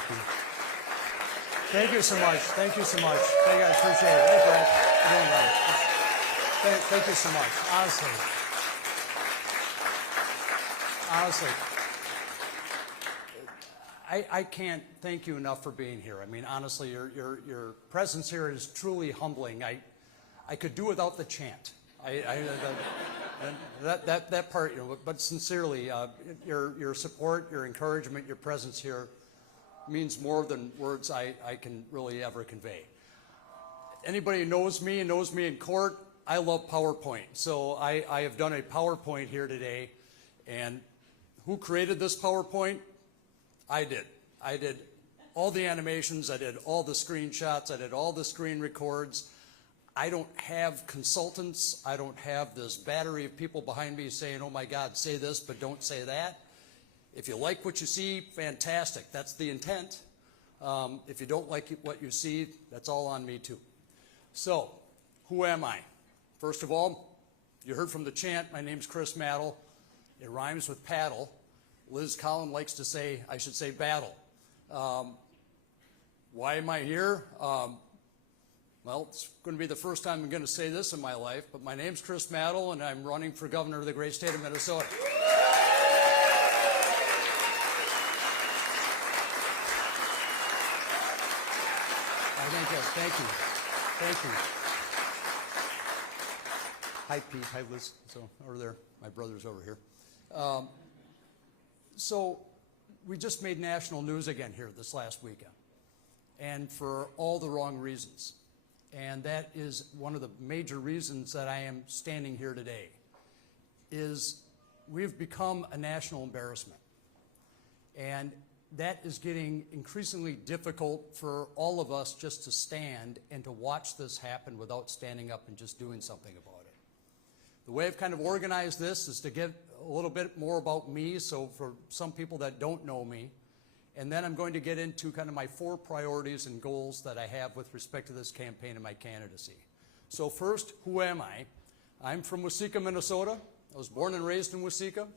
Thank you. Thank you so much. Thank you so much. Thank you. I appreciate it. Hey, Brad. You're doing well. Thank you so much. Honestly, I can't thank you enough for being here. I mean, honestly, your presence here is truly humbling. I could do without the chant. That part, but sincerely, your support, your encouragement, your presence here means more than words I can really ever convey. Anybody who knows me in court, I love PowerPoint. So I have done a PowerPoint here today. And who created this PowerPoint? I did. I did all the animations. I did all the screenshots. I did all the screen records. I don't have consultants. I don't have this battery of people behind me saying, oh my God, say this, but don't say that. If you like what you see, fantastic. That's the intent. If you don't like what you see, that's all on me too. So, who am I? First of all, you heard from the chant, my name's Chris Madel. It rhymes with paddle. Liz Collin likes to say, I should say battle. Why am I here? Well, it's going to be the first time I'm going to say this in my life, but my name's Chris Madel, and I'm running for governor of the great state of Minnesota. Thank you. Hi, Pete. Hi, Liz. So over there, my brother's over here. So we just made national news again here this last weekend, and for all the wrong reasons. And that is one of the major reasons that I am standing here today, is we've become a national embarrassment. And that is getting increasingly difficult for all of us just to stand and to watch this happen without standing up and just doing something about it. The way I've kind of organized this is to give a little bit more about me, so for some people that don't know me, and then I'm going to get into kind of my 4 priorities and goals that I have with respect to this campaign and my candidacy. So first, who am I? I'm from Waseca, Minnesota. I was born and raised in Waseca.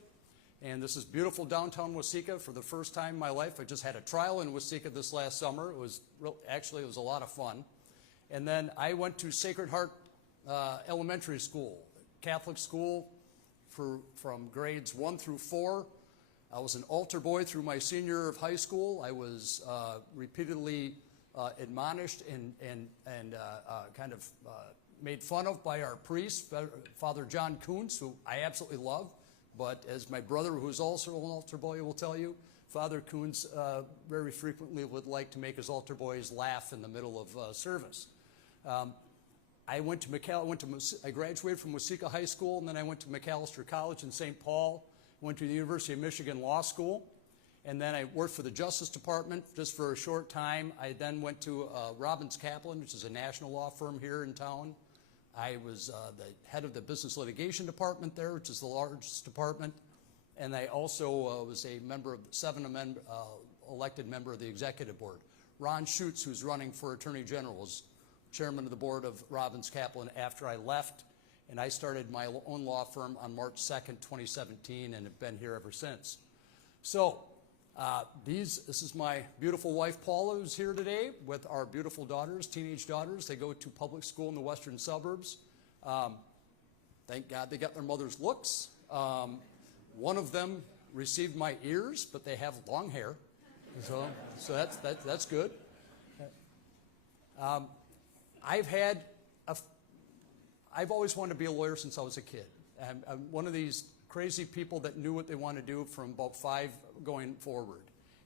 And this is beautiful downtown Waseca. For the first time in my life, I just had a trial in Waseca this last summer. It was actually, it was a lot of fun. And then I went to Sacred Heart Elementary School, Catholic school from grades 1 through 4. I was an altar boy through my senior year of high school. I was repeatedly admonished and kind of made fun of by our priest, Father John Kuntz, who I absolutely love. But as my brother, who's also an altar boy, will tell you, Father Kuntz very frequently would like to make his altar boys laugh in the middle of service. I graduated from Waseca High School, and then I went to McAllister College in St. Paul. Went to the University of Michigan Law School, and then I worked for the Justice Department just for a short time. I then went to Robbins Kaplan, which is a national law firm here in town. I was the head of the Business Litigation Department there, which is the largest department. And I also was a member of elected member of the Executive Board. Ron Schutz, who's running for Attorney General, was chairman of the board of Robbins Kaplan after I left. And I started my own law firm on March 2nd, 2017, and have been here ever since. So this is my beautiful wife, Paula, who's here today with our beautiful daughters, teenage daughters. They go to public school in the western suburbs. Thank God they got their mother's looks. One of them received my ears, but they have long hair. So that's good. I've always wanted to be a lawyer since I was a kid. I'm one of these crazy people that knew what they wanted to do from about 5 going forward.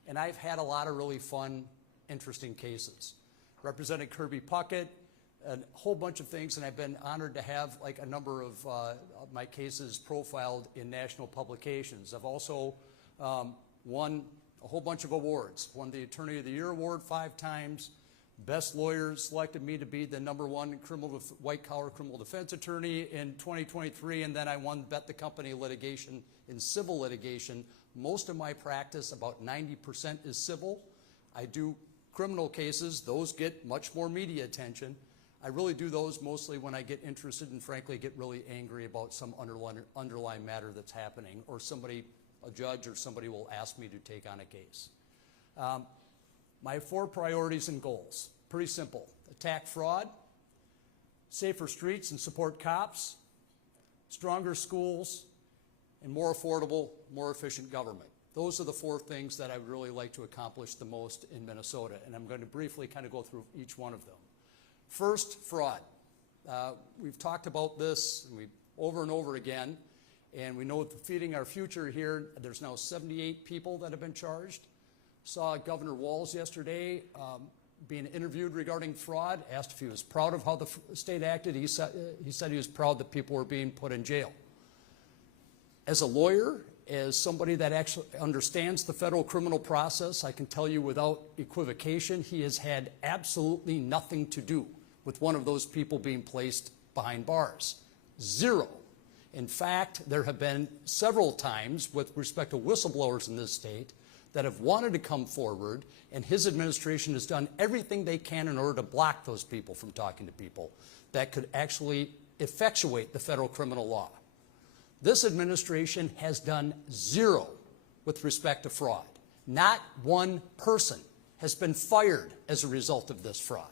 And I've had a lot of really fun, interesting cases. Represented Kirby Puckett, a whole bunch of things, and I've been honored to have like a number of my cases profiled in national publications. I've also won a whole bunch of awards. Won the Attorney of the Year Award 5 times. Best Lawyer selected me to be the #1 white-collar criminal defense attorney in 2023, and then I won Bet the Company litigation in civil litigation. Most of my practice, about 90%, is civil. I do criminal cases. Those get much more media attention. I really do those mostly when I get interested and, frankly, get really angry about some underlying matter that's happening, or a judge or somebody will ask me to take on a case. My 4 priorities and goals, pretty simple. Attack fraud, safer streets and support cops, stronger schools, and more affordable, more efficient government. Those are the 4 things that I would really like to accomplish the most in Minnesota, and I'm going to briefly kind of go through each one of them. First, fraud. We've talked about this over and over again, and we know that feeding our future here, there's now 78 people that have been charged. Saw Governor Walz yesterday being interviewed regarding fraud, asked if he was proud of how the state acted. He said he was proud that people were being put in jail. As a lawyer, as somebody that actually understands the federal criminal process, I can tell you without equivocation, he has had absolutely nothing to do with one of those people being placed behind bars. 0. In fact, there have been several times with respect to whistleblowers in this state that have wanted to come forward, and his administration has done everything they can in order to block those people from talking to people that could actually effectuate the federal criminal law. This administration has done 0 with respect to fraud. Not one person has been fired as a result of this fraud.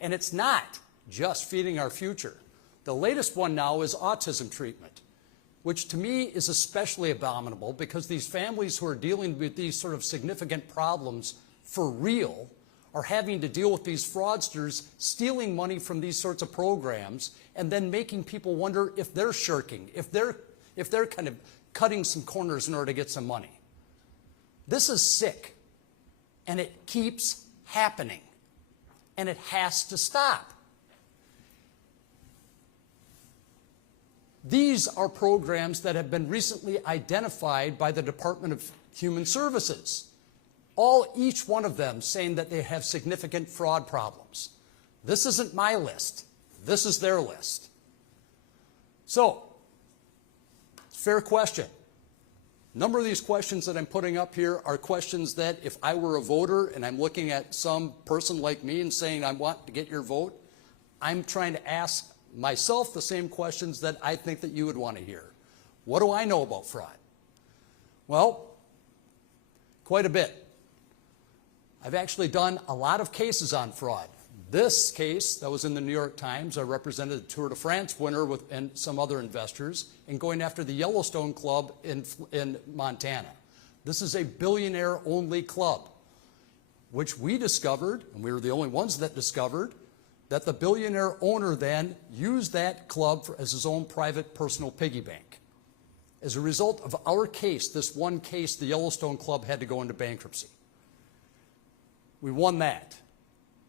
And it's not just feeding our future. The latest one now is autism treatment, which to me is especially abominable because these families who are dealing with these sort of significant problems for real are having to deal with these fraudsters stealing money from these sorts of programs and then making people wonder if they're shirking, if they're kind of cutting some corners in order to get some money. This is sick, and it keeps happening, and it has to stop. These are programs that have been recently identified by the Department of Human Services. Each one of them saying that they have significant fraud problems. This isn't my list. This is their list. So, fair question. A number of these questions that I'm putting up here are questions that if I were a voter and I'm looking at some person like me and saying I want to get your vote, I'm trying to ask myself the same questions that I think that you would want to hear. What do I know about fraud? Well, quite a bit. I've actually done a lot of cases on fraud. This case that was in the New York Times, I represented the Tour de France winner and some other investors in going after the Yellowstone Club in Montana. This is a billionaire-only club, which we discovered, and we were the only ones that discovered, that the billionaire owner then used that club as his own private personal piggy bank. As a result of our case, this one case, the Yellowstone Club had to go into bankruptcy. We won that.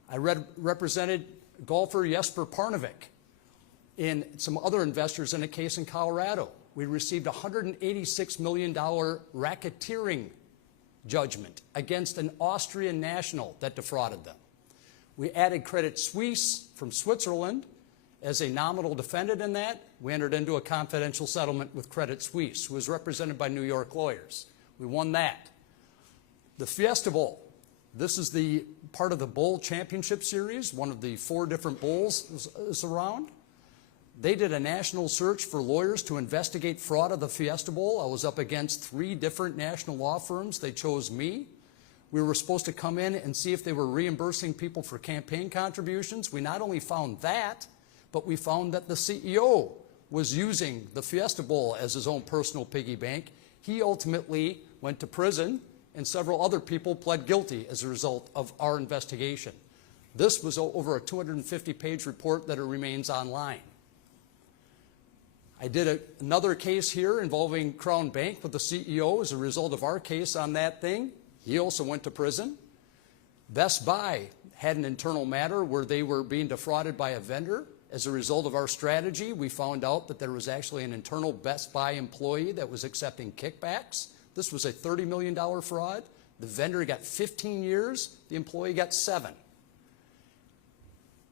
I represented golfer Jesper Parnevik and some other investors in a case in Colorado. We received a $186 million racketeering judgment against an Austrian national that defrauded them. We added Credit Suisse from Switzerland as a nominal defendant in that. We entered into a confidential settlement with Credit Suisse, who was represented by New York lawyers. We won that. The Fiesta Bowl. This is the part of the Bowl Championship Series, one of the 4 different bowls is around. They did a national search for lawyers to investigate fraud of the Fiesta Bowl. I was up against 3 different national law firms. They chose me. We were supposed to come in and see if they were reimbursing people for campaign contributions. We not only found that, but we found that the CEO was using the Fiesta Bowl as his own personal piggy bank. He ultimately went to prison, and several other people pled guilty as a result of our investigation. This was over a 250-page report that remains online. I did another case here involving Crown Bank with the CEO as a result of our case on that thing. He also went to prison. Best Buy had an internal matter where they were being defrauded by a vendor. As a result of our strategy, we found out that there was actually an internal Best Buy employee that was accepting kickbacks. This was a $30 million fraud. The vendor got 15 years. The employee got 7.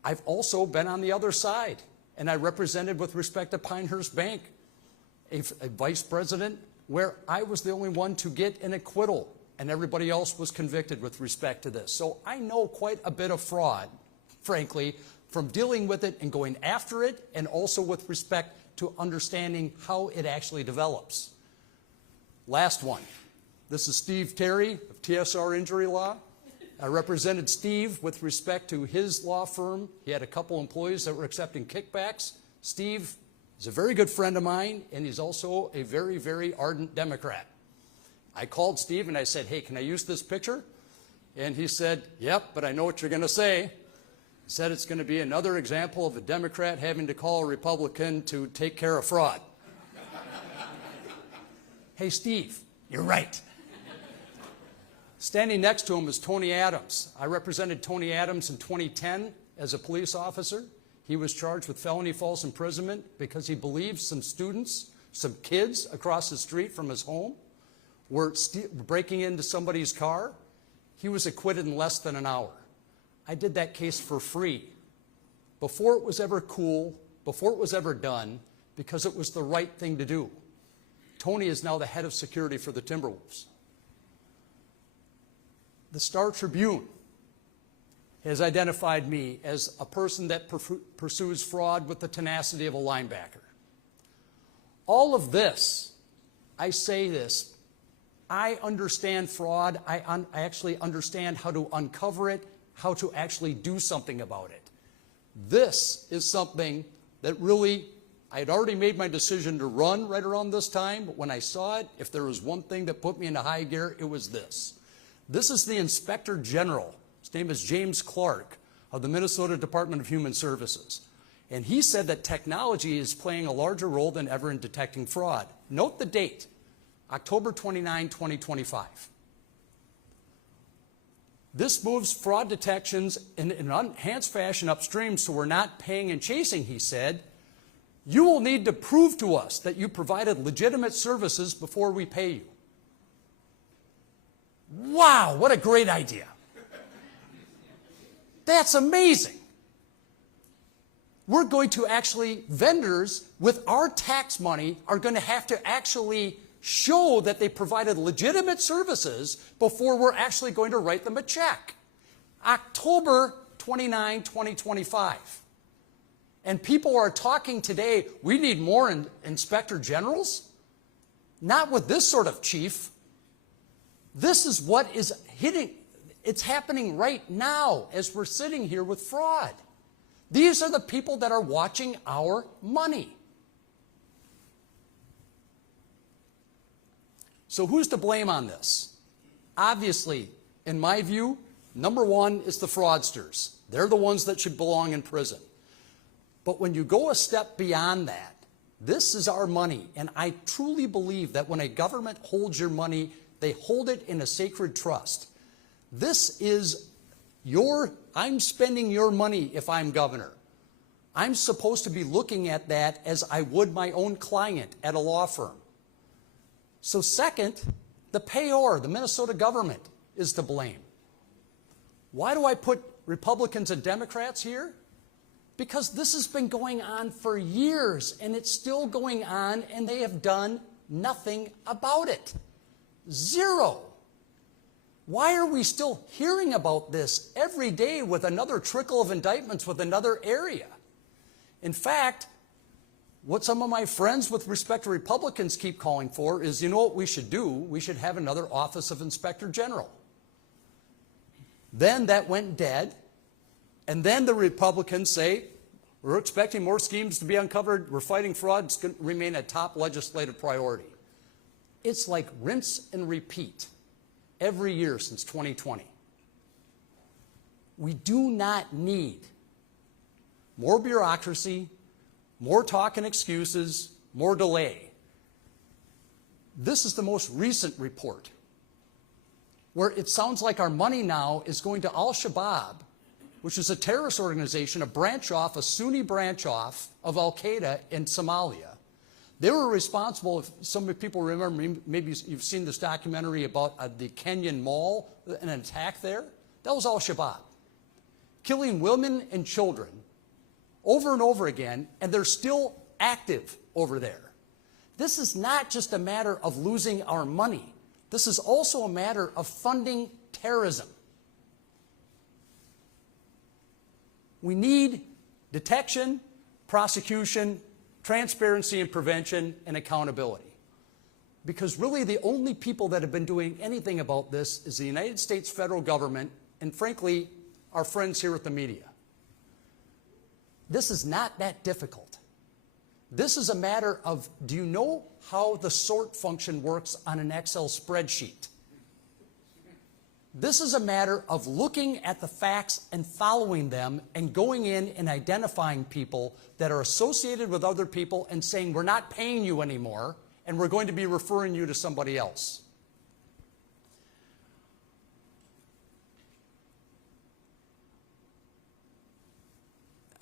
I've also been on the other side, and I represented with respect to Pinehurst Bank, a vice president, where I was the only one to get an acquittal, and everybody else was convicted with respect to this. So I know quite a bit of fraud, frankly, from dealing with it and going after it, and also with respect to understanding how it actually develops. Last one. This is Steve Terry of TSR Injury Law. I represented Steve with respect to his law firm. He had a couple employees that were accepting kickbacks. Steve is a very good friend of mine, and he's also a very, very ardent Democrat. I called Steve and I said, hey, can I use this picture? And he said, yep, but I know what you're going to say. He said it's going to be another example of a Democrat having to call a Republican to take care of fraud. Hey, Steve, you're right. Standing next to him is Tony Adams. I represented Tony Adams in 2010 as a police officer. He was charged with felony false imprisonment because he believes some students, some kids across the street from his home were breaking into somebody's car. He was acquitted in less than an hour. I did that case for free, before it was ever cool, before it was ever done, because it was the right thing to do. Tony is now the head of security for the Timberwolves. The Star Tribune has identified me as a person that pursues fraud with the tenacity of a linebacker. All of this, I say this, I understand fraud. I actually understand how to uncover it, how to actually do something about it. This is something that really, I had already made my decision to run right around this time, but when I saw it, if there was one thing that put me into high gear, it was this. This is the Inspector General. His name is James Clark of the Minnesota Department of Human Services. And he said that technology is playing a larger role than ever in detecting fraud. Note the date, October 29, 2025. This moves fraud detections in an enhanced fashion upstream, so we're not paying and chasing, he said. You will need to prove to us that you provided legitimate services before we pay you. Wow, what a great idea. That's amazing. We're going to actually, vendors with our tax money are going to have to actually show that they provided legitimate services before we're actually going to write them a check. October 29, 2025. And people are talking today, we need more inspector generals? Not with this sort of chief. This is what is hitting, it's happening right now as we're sitting here with fraud. These are the people that are watching our money. So who's to blame on this? Obviously, in my view, number one is the fraudsters. They're the ones that should belong in prison. But when you go a step beyond that, this is our money. And I truly believe that when a government holds your money, they hold it in a sacred trust. This is I'm spending your money if I'm governor. I'm supposed to be looking at that as I would my own client at a law firm. So second, the payor, the Minnesota government, is to blame. Why do I put Republicans and Democrats here? Because this has been going on for years, and it's still going on, and they have done nothing about it. Zero. Why are we still hearing about this every day with another trickle of indictments with another area? In fact, what some of my friends with respect to Republicans keep calling for is, you know what we should do? We should have another Office of Inspector General. Then that went dead, and then the Republicans say, we're expecting more schemes to be uncovered, we're fighting fraud, it's going to remain a top legislative priority. It's like rinse and repeat every year since 2020. We do not need more bureaucracy, more talk and excuses, more delay. This is the most recent report, where it sounds like our money now is going to Al-Shabaab, which is a terrorist organization, a Sunni branch off of Al-Qaeda in Somalia. They were responsible, if some people remember, maybe you've seen this documentary about the Kenyan Mall, an attack there. That was Al-Shabaab, killing women and children over and over again, and they're still active over there. This is not just a matter of losing our money. This is also a matter of funding terrorism. We need detection, prosecution, transparency and prevention, and accountability. Because really the only people that have been doing anything about this is the United States federal government and frankly, our friends here at the media. This is not that difficult. This is a matter of, do you know how the sort function works on an Excel spreadsheet? This is a matter of looking at the facts and following them and going in and identifying people that are associated with other people and saying, we're not paying you anymore and we're going to be referring you to somebody else.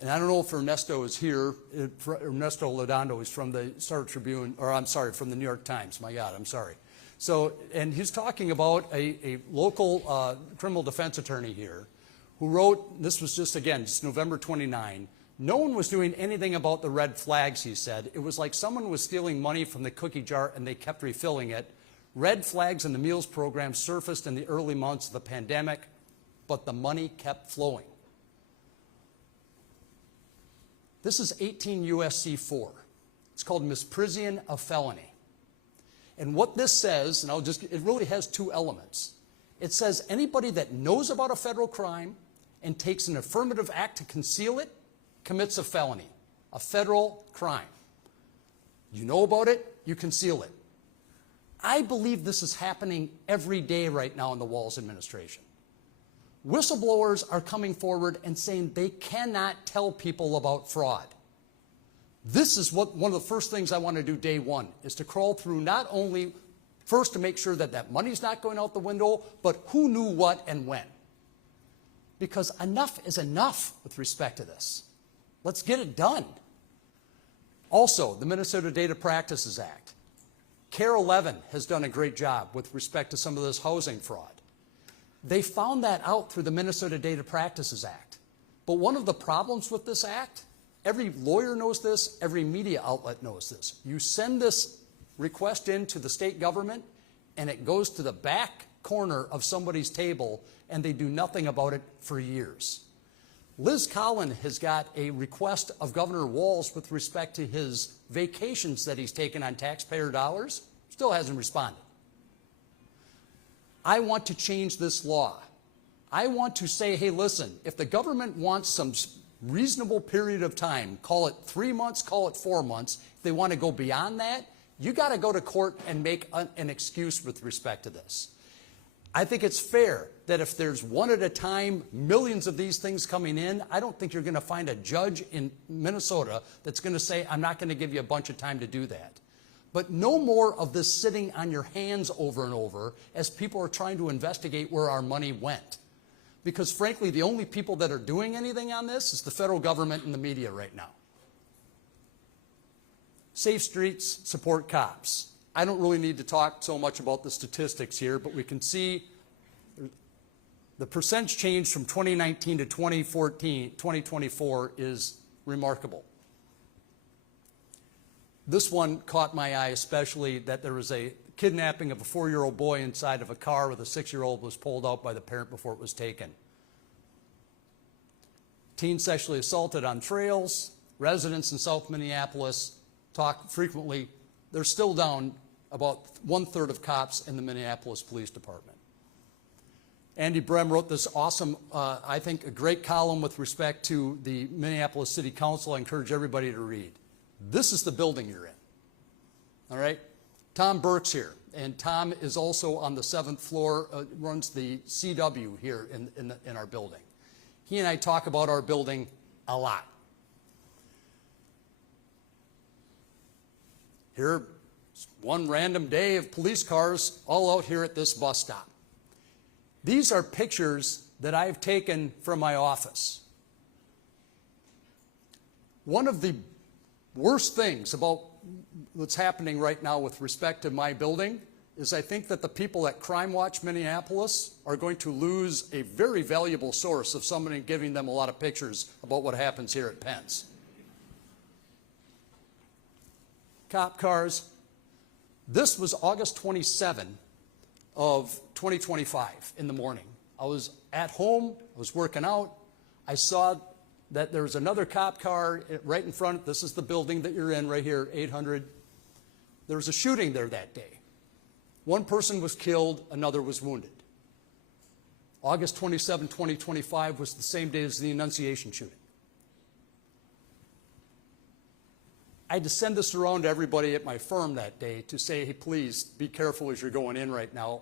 And I don't know if Ernesto is here. Ernesto Lodondo is from the Star Tribune, or I'm sorry, from the New York Times. My God, I'm sorry. So, and he's talking about a local criminal defense attorney here who wrote, this was just, again, just November 29, no one was doing anything about the red flags, he said. It was like someone was stealing money from the cookie jar and they kept refilling it. Red flags in the meals program surfaced in the early months of the pandemic, but the money kept flowing. This is 18 U.S.C. 4. It's called misprision of felony. And what this says, and it really has two elements. It says anybody that knows about a federal crime and takes an affirmative act to conceal it commits a felony, a federal crime. You know about it, you conceal it. I believe this is happening every day right now in the Walz administration. Whistleblowers are coming forward and saying they cannot tell people about fraud. This is one of the first things I want to do day one, is to crawl through not only first to make sure that that money's not going out the window, but who knew what and when. Because enough is enough with respect to this. Let's get it done. Also, the Minnesota Data Practices Act. CARE 11 has done a great job with respect to some of this housing fraud. They found that out through the Minnesota Data Practices Act. But one of the problems with this act, every lawyer knows this, every media outlet knows this. You send this request in to the state government, and it goes to the back corner of somebody's table, and they do nothing about it for years. Liz Collin has got a request of Governor Walz with respect to his vacations that he's taken on taxpayer dollars, still hasn't responded. I want to change this law. I want to say, hey, listen, if the government wants some reasonable period of time, call it 3 months, call it 4 months, if they want to go beyond that, you got to go to court and make an excuse with respect to this. I think it's fair that if there's one at a time, millions of these things coming in, I don't think you're going to find a judge in Minnesota that's going to say, I'm not going to give you a bunch of time to do that. But no more of this sitting on your hands over and over as people are trying to investigate where our money went. Because frankly, the only people that are doing anything on this is the federal government and the media right now. Safe streets, support cops. I don't really need to talk so much about the statistics here, but we can see the percentage change from 2019 to 2024 is remarkable. This one caught my eye especially, that there was a kidnapping of a 4-year-old boy inside of a car with a 6-year-old was pulled out by the parent before it was taken. Teen sexually assaulted on trails. Residents in South Minneapolis talk frequently. They're still down about 1/3 of cops in the Minneapolis Police Department. Andy Brem wrote this awesome, I think, a great column with respect to the Minneapolis City Council. I encourage everybody to read. This is the building you're in, all right? Tom Burke's here, and Tom is also on the 7th floor, runs the CW here in our building. He and I talk about our building a lot. Here, one random day of police cars all out here at this bus stop. These are pictures that I've taken from my office. One of the worst things about what's happening right now with respect to my building is I think that the people at Crime Watch Minneapolis are going to lose a very valuable source of somebody giving them a lot of pictures about what happens here at Penn's. Cop cars. This was August 27 of 2025 in the morning. I was at home, I was working out, I saw that there was another cop car right in front. This is the building that you're in right here, 800. There was a shooting there that day. One person was killed, another was wounded. August 27, 2025 was the same day as the Annunciation shooting. I had to send this around to everybody at my firm that day to say, hey, please be careful as you're going in right now.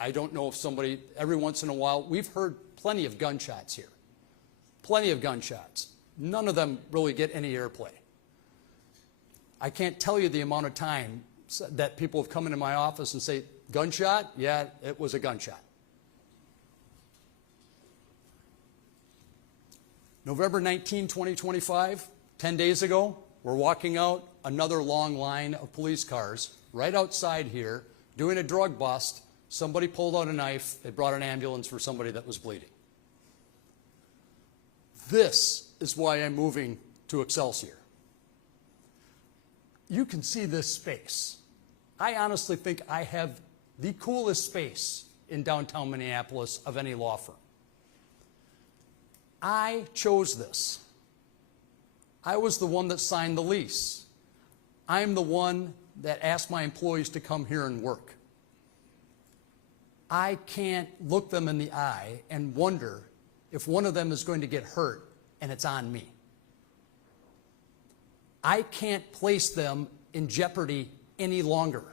I don't know if somebody, every once in a while, we've heard plenty of gunshots here. Plenty of gunshots. None of them really get any airplay. I can't tell you the amount of time that people have come into my office and say, gunshot? Yeah, it was a gunshot. November 19, 2025, 10 days ago, we're walking out, another long line of police cars right outside here doing a drug bust. Somebody pulled out a knife. They brought an ambulance for somebody that was bleeding. This is why I'm moving to Excelsior. You can see this space. I honestly think I have the coolest space in downtown Minneapolis of any law firm. I chose this. I was the one that signed the lease. I'm the one that asked my employees to come here and work. I can't look them in the eye and wonder if one of them is going to get hurt and it's on me. I can't place them in jeopardy any longer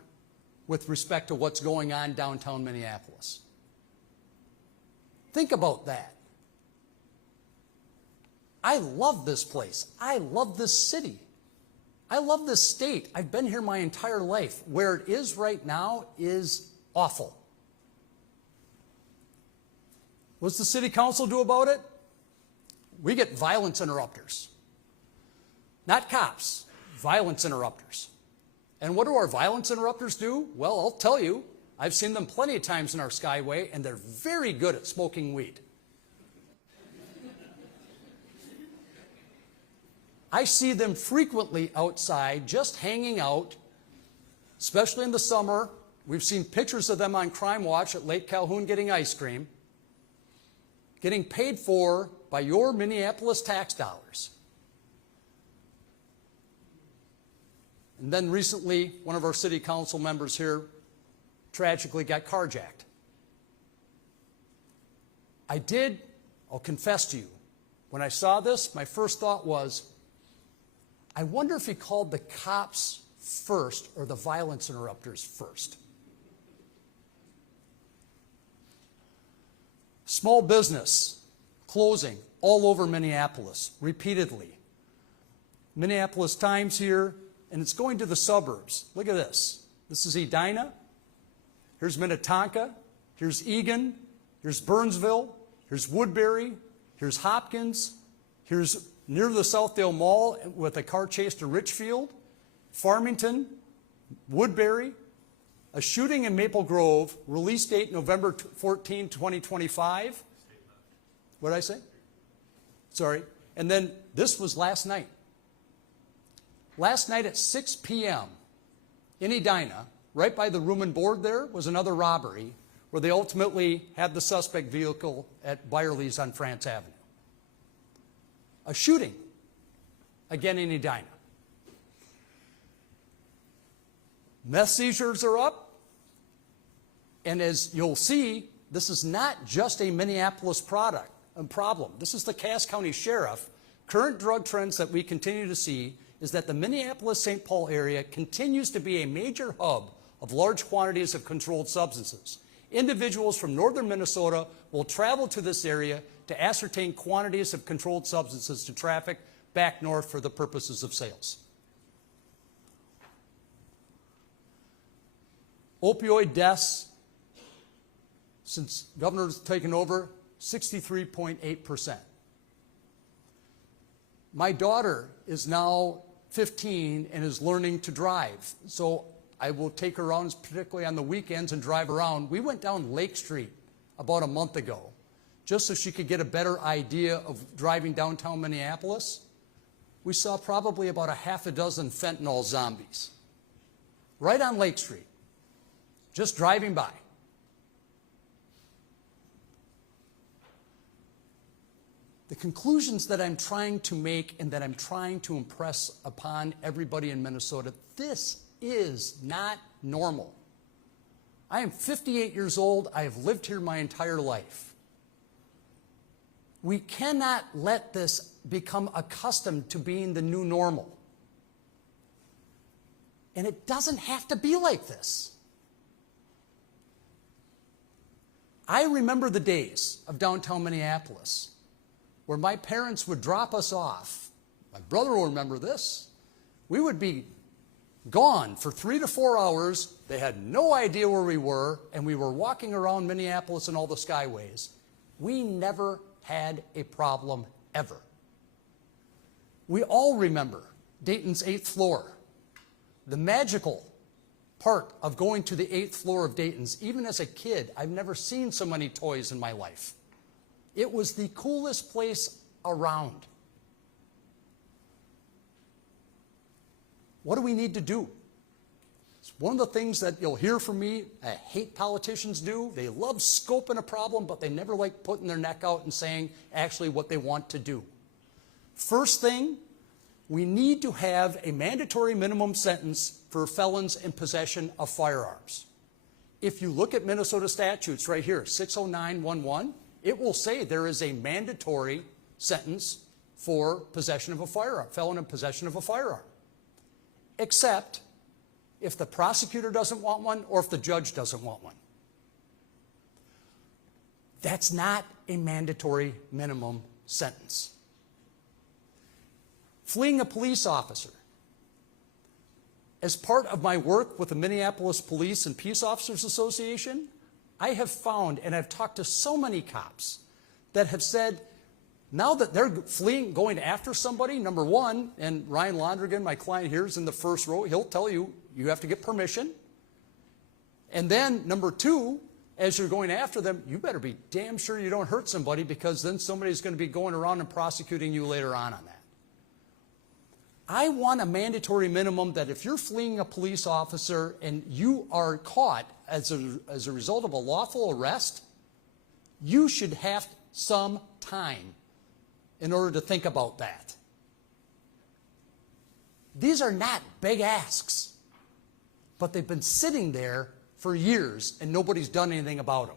with respect to what's going on downtown Minneapolis. Think about that. I love this place. I love this city. I love this state. I've been here my entire life. Where it is right now is awful. What's the city council do about it? We get violence interrupters. Not cops, violence interrupters. And what do our violence interrupters do? Well, I'll tell you, I've seen them plenty of times in our Skyway, and they're very good at smoking weed. I see them frequently outside, just hanging out, especially in the summer. We've seen pictures of them on Crime Watch at Lake Calhoun getting ice cream, getting paid for by your Minneapolis tax dollars. And then recently, one of our city council members here tragically got carjacked. I'll confess to you, when I saw this, my first thought was, I wonder if he called the cops first or the violence interrupters first. Small business closing all over Minneapolis repeatedly. Minneapolis Times here, and it's going to the suburbs. Look at this. This is Edina. Here's Minnetonka. Here's Eagan. Here's Burnsville. Here's Woodbury. Here's Hopkins. Here's near the Southdale Mall with a car chase to Richfield. Farmington. Woodbury. A shooting in Maple Grove. Release date November 14, 2025. What did I say? Sorry. And then this was last night. Last night at 6 p.m. in Edina, right by the room and board there, was another robbery where they ultimately had the suspect vehicle at Byerly's on France Avenue. A shooting, again in Edina. Meth seizures are up, and as you'll see, this is not just a Minneapolis problem. This is the Cass County Sheriff. Current drug trends that we continue to see is that the Minneapolis-St. Paul area continues to be a major hub of large quantities of controlled substances. Individuals from northern Minnesota will travel to this area to ascertain quantities of controlled substances to traffic back north for the purposes of sales. Opioid deaths, since governor's taken over, 63.8%. My daughter is now 15 and is learning to drive. So I will take her around, particularly on the weekends, and drive around. We went down Lake Street about a month ago, just so she could get a better idea of driving downtown Minneapolis. We saw probably about a half a dozen fentanyl zombies right on Lake Street, just driving by. The conclusions that I'm trying to make and that I'm trying to impress upon everybody in Minnesota, this is not normal. I am 58 years old. I have lived here my entire life. We cannot let this become accustomed to being the new normal. And it doesn't have to be like this. I remember the days of downtown Minneapolis where my parents would drop us off. My brother will remember this. We would be gone for 3 to 4 hours. They had no idea where we were, and we were walking around Minneapolis and all the skyways. We never had a problem ever. We all remember Dayton's 8th floor. The magical part of going to the 8th floor of Dayton's, even as a kid, I've never seen so many toys in my life. It was the coolest place around. What do we need to do? It's one of the things that you'll hear from me, I hate politicians do. They love scoping a problem, but they never like putting their neck out and saying actually what they want to do. First thing, we need to have a mandatory minimum sentence for felons in possession of firearms. If you look at Minnesota statutes right here, 60911, it will say there is a mandatory sentence for possession of a firearm, felon in possession of a firearm. Except if the prosecutor doesn't want one or if the judge doesn't want one. That's not a mandatory minimum sentence. Fleeing a police officer. As part of my work with the Minneapolis Police and Peace Officers Association, I have found, and I've talked to so many cops that have said, now that they're fleeing, going after somebody, number one, and Ryan Londrigan, my client here, is in the first row, he'll tell you, you have to get permission. And then, number two, as you're going after them, you better be damn sure you don't hurt somebody, because then somebody's going to be going around and prosecuting you later on that. I want a mandatory minimum that if you're fleeing a police officer and you are caught as a result of a lawful arrest, you should have some time in order to think about that. These are not big asks, but they've been sitting there for years and nobody's done anything about them.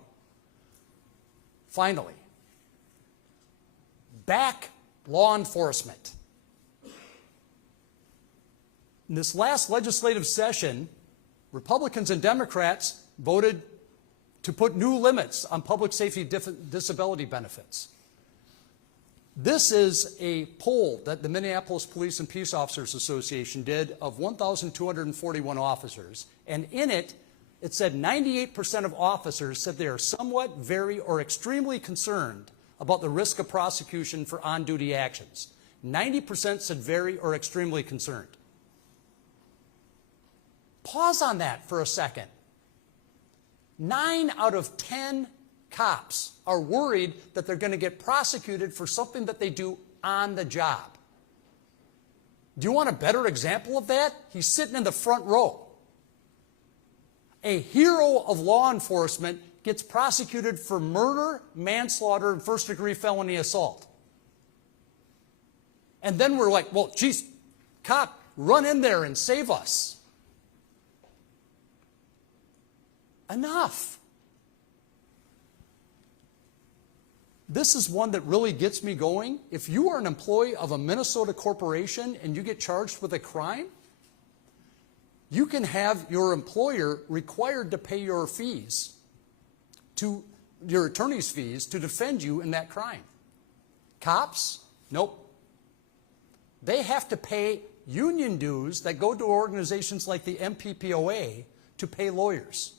Finally, back law enforcement. In this last legislative session, Republicans and Democrats voted to put new limits on public safety disability benefits. This is a poll that the Minneapolis Police and Peace Officers Association did of 1,241 officers, and in it, it said 98% of officers said they are somewhat, very, or extremely concerned about the risk of prosecution for on-duty actions. 90% said very or extremely concerned. Pause on that for a second. 9 out of 10 cops are worried that they're going to get prosecuted for something that they do on the job. Do you want a better example of that? He's sitting in the front row. A hero of law enforcement gets prosecuted for murder, manslaughter, and first-degree felony assault. And then we're like, well, geez, cop, run in there and save us. Enough. This is one that really gets me going. If you are an employee of a Minnesota corporation and you get charged with a crime, you can have your employer required to pay your fees, your attorney's fees, to defend you in that crime. Cops, nope. They have to pay union dues that go to organizations like the MPPOA to pay lawyers.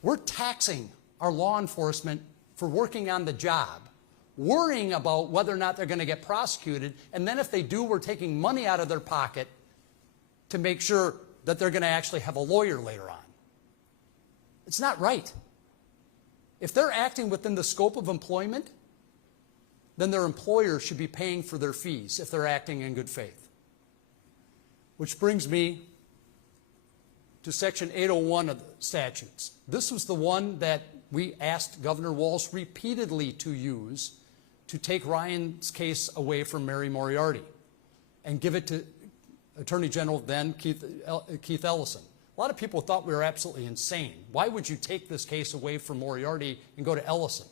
We're taxing our law enforcement for working on the job, worrying about whether or not they're going to get prosecuted, and then if they do, we're taking money out of their pocket to make sure that they're going to actually have a lawyer later on. It's not right. If they're acting within the scope of employment, then their employer should be paying for their fees if they're acting in good faith. Which brings me to Section 801 of the statutes. This was the one that we asked Governor Walz repeatedly to use to take Ryan's case away from Mary Moriarty and give it to Attorney General then Keith Ellison. A lot of people thought we were absolutely insane. Why would you take this case away from Moriarty and go to Ellison?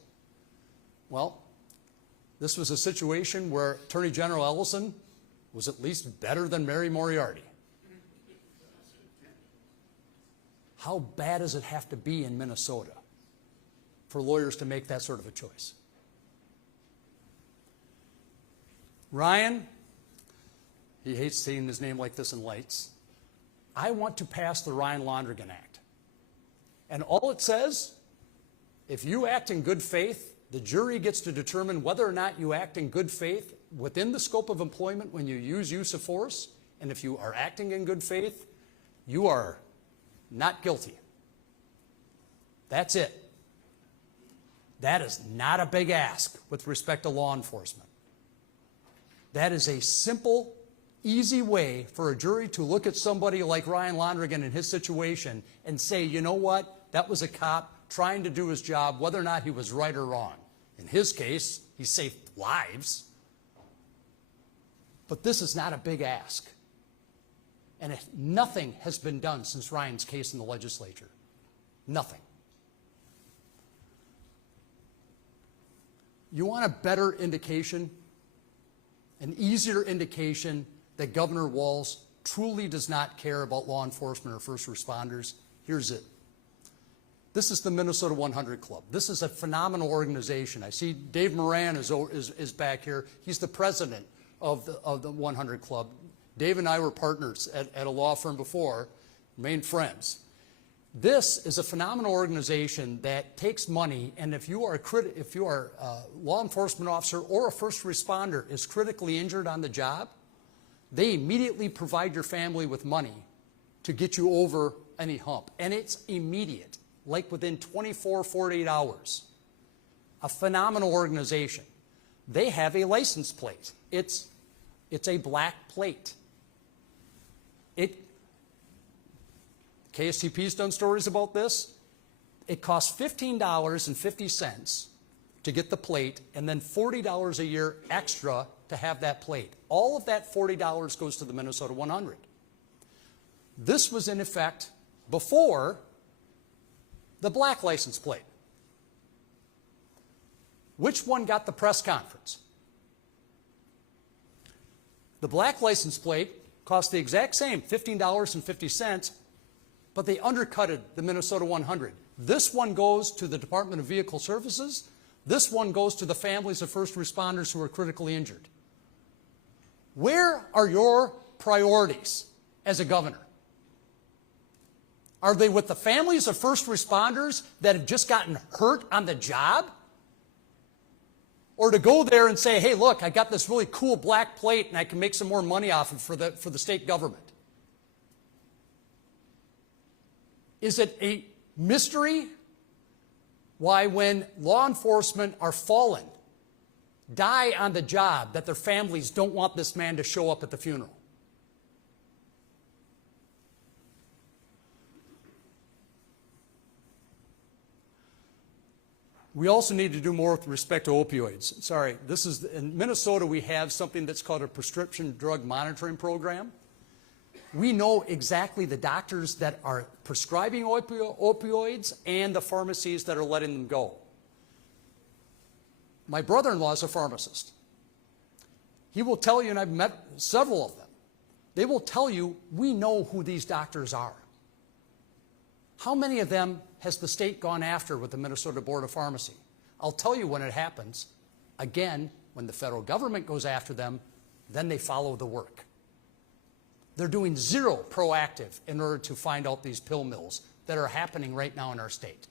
Well, This was a situation where Attorney General Ellison was at least better than Mary Moriarty. How bad does it have to be in Minnesota for lawyers to make that sort of a choice? Ryan, he hates seeing his name like this in lights. I want to pass the Ryan Londrigan Act. And all it says, if you act in good faith, the jury gets to determine whether or not you act in good faith within the scope of employment when you use of force. And if you are acting in good faith, you are not guilty. That's it. That is not a big ask with respect to law enforcement. That is a simple, easy way for a jury to look at somebody like Ryan Londrigan in his situation and say, you know what, that was a cop trying to do his job, whether or not he was right or wrong. In his case, he saved lives. But this is not a big ask. And nothing has been done since Ryan's case in the legislature. Nothing. You want a better indication, an easier indication that Governor Walz truly does not care about law enforcement or first responders? Here's it. This is the Minnesota 100 Club. This is a phenomenal organization. I see Dave Moran is back here. He's the president of the 100 Club. Dave and I were partners at a law firm before, remained friends. This is a phenomenal organization that takes money, and if you are a law enforcement officer or a first responder is critically injured on the job, they immediately provide your family with money to get you over any hump. And it's immediate, like within 24, 48 hours. A phenomenal organization. They have a license plate. It's a black plate. KSTP's done stories about this. It costs $15.50 to get the plate, and then $40 a year extra to have that plate. All of that $40 goes to the Minnesota 100. This was in effect before the black license plate. Which one got the press conference? The black license plate cost the exact same, $15.50, but they undercutted the Minnesota 100. This one goes to the Department of Vehicle Services. This one goes to the families of first responders who are critically injured. Where are your priorities as a governor? Are they with the families of first responders that have just gotten hurt on the job? Or to go there and say, hey, look, I got this really cool black plate and I can make some more money off it for the state government? Is it a mystery why when law enforcement are fallen, die on the job, that their families don't want this man to show up at the funeral? We also need to do more with respect to opioids. Sorry, in Minnesota we have something that's called a prescription drug monitoring program. We know exactly the doctors that are prescribing opioids and the pharmacies that are letting them go. My brother-in-law is a pharmacist. He will tell you, and I've met several of them, they will tell you, we know who these doctors are. How many of them has the state gone after with the Minnesota Board of Pharmacy? I'll tell you when it happens. Again, when the federal government goes after them, then they follow the work. They're doing zero proactive in order to find out these pill mills that are happening right now in our state.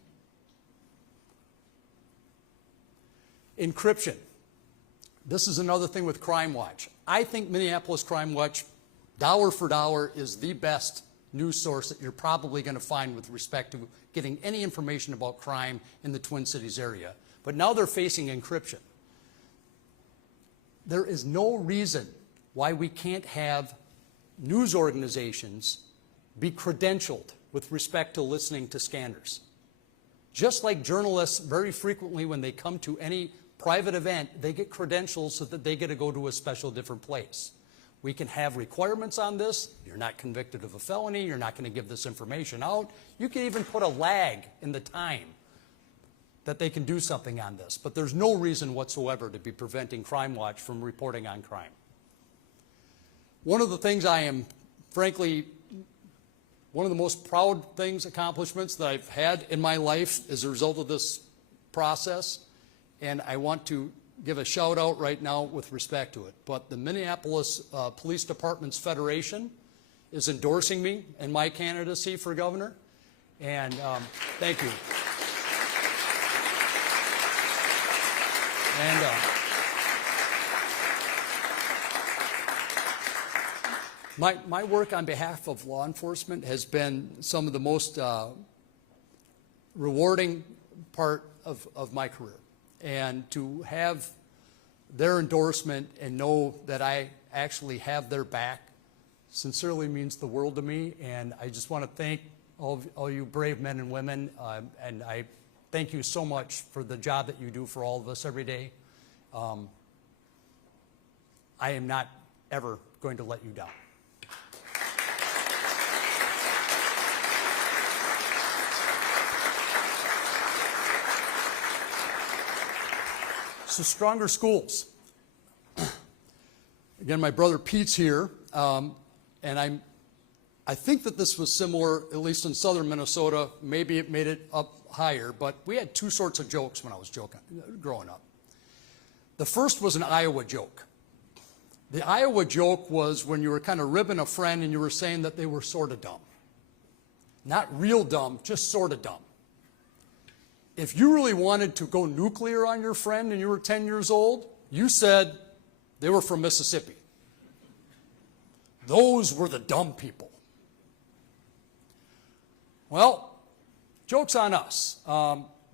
Encryption. This is another thing with Crime Watch. I think Minneapolis Crime Watch, dollar for dollar, is the best news source that you're probably going to find with respect to getting any information about crime in the Twin Cities area. But now they're facing encryption. There is no reason why we can't have news organizations be credentialed with respect to listening to scanners. Just like journalists very frequently when they come to any private event, they get credentials so that they get to go to a special different place. We can have requirements on this. You're not convicted of a felony. You're not going to give this information out. You can even put a lag in the time that they can do something on this, but there's no reason whatsoever to be preventing Crime Watch from reporting on crime. One of the things I am, frankly, one of the most proud accomplishments that I've had in my life as a result of this process, and I want to give a shout out right now with respect to it, but the Minneapolis Police Department's Federation is endorsing me in my candidacy for governor, and thank you. And my work on behalf of law enforcement has been some of the most rewarding part of my career. And to have their endorsement and know that I actually have their back sincerely means the world to me. And I just want to thank all you brave men and women, and I thank you so much for the job that you do for all of us every day. I am not ever going to let you down. So stronger schools. Again, my brother Pete's here, and I think that this was similar, at least in southern Minnesota. Maybe it made it up higher, but we had two sorts of jokes when I was growing up. The first was an Iowa joke. The Iowa joke was when you were kind of ribbing a friend and you were saying that they were sort of dumb. Not real dumb, just sort of dumb. If you really wanted to go nuclear on your friend and you were 10 years old, you said they were from Mississippi. Those were the dumb people. Well, joke's on us.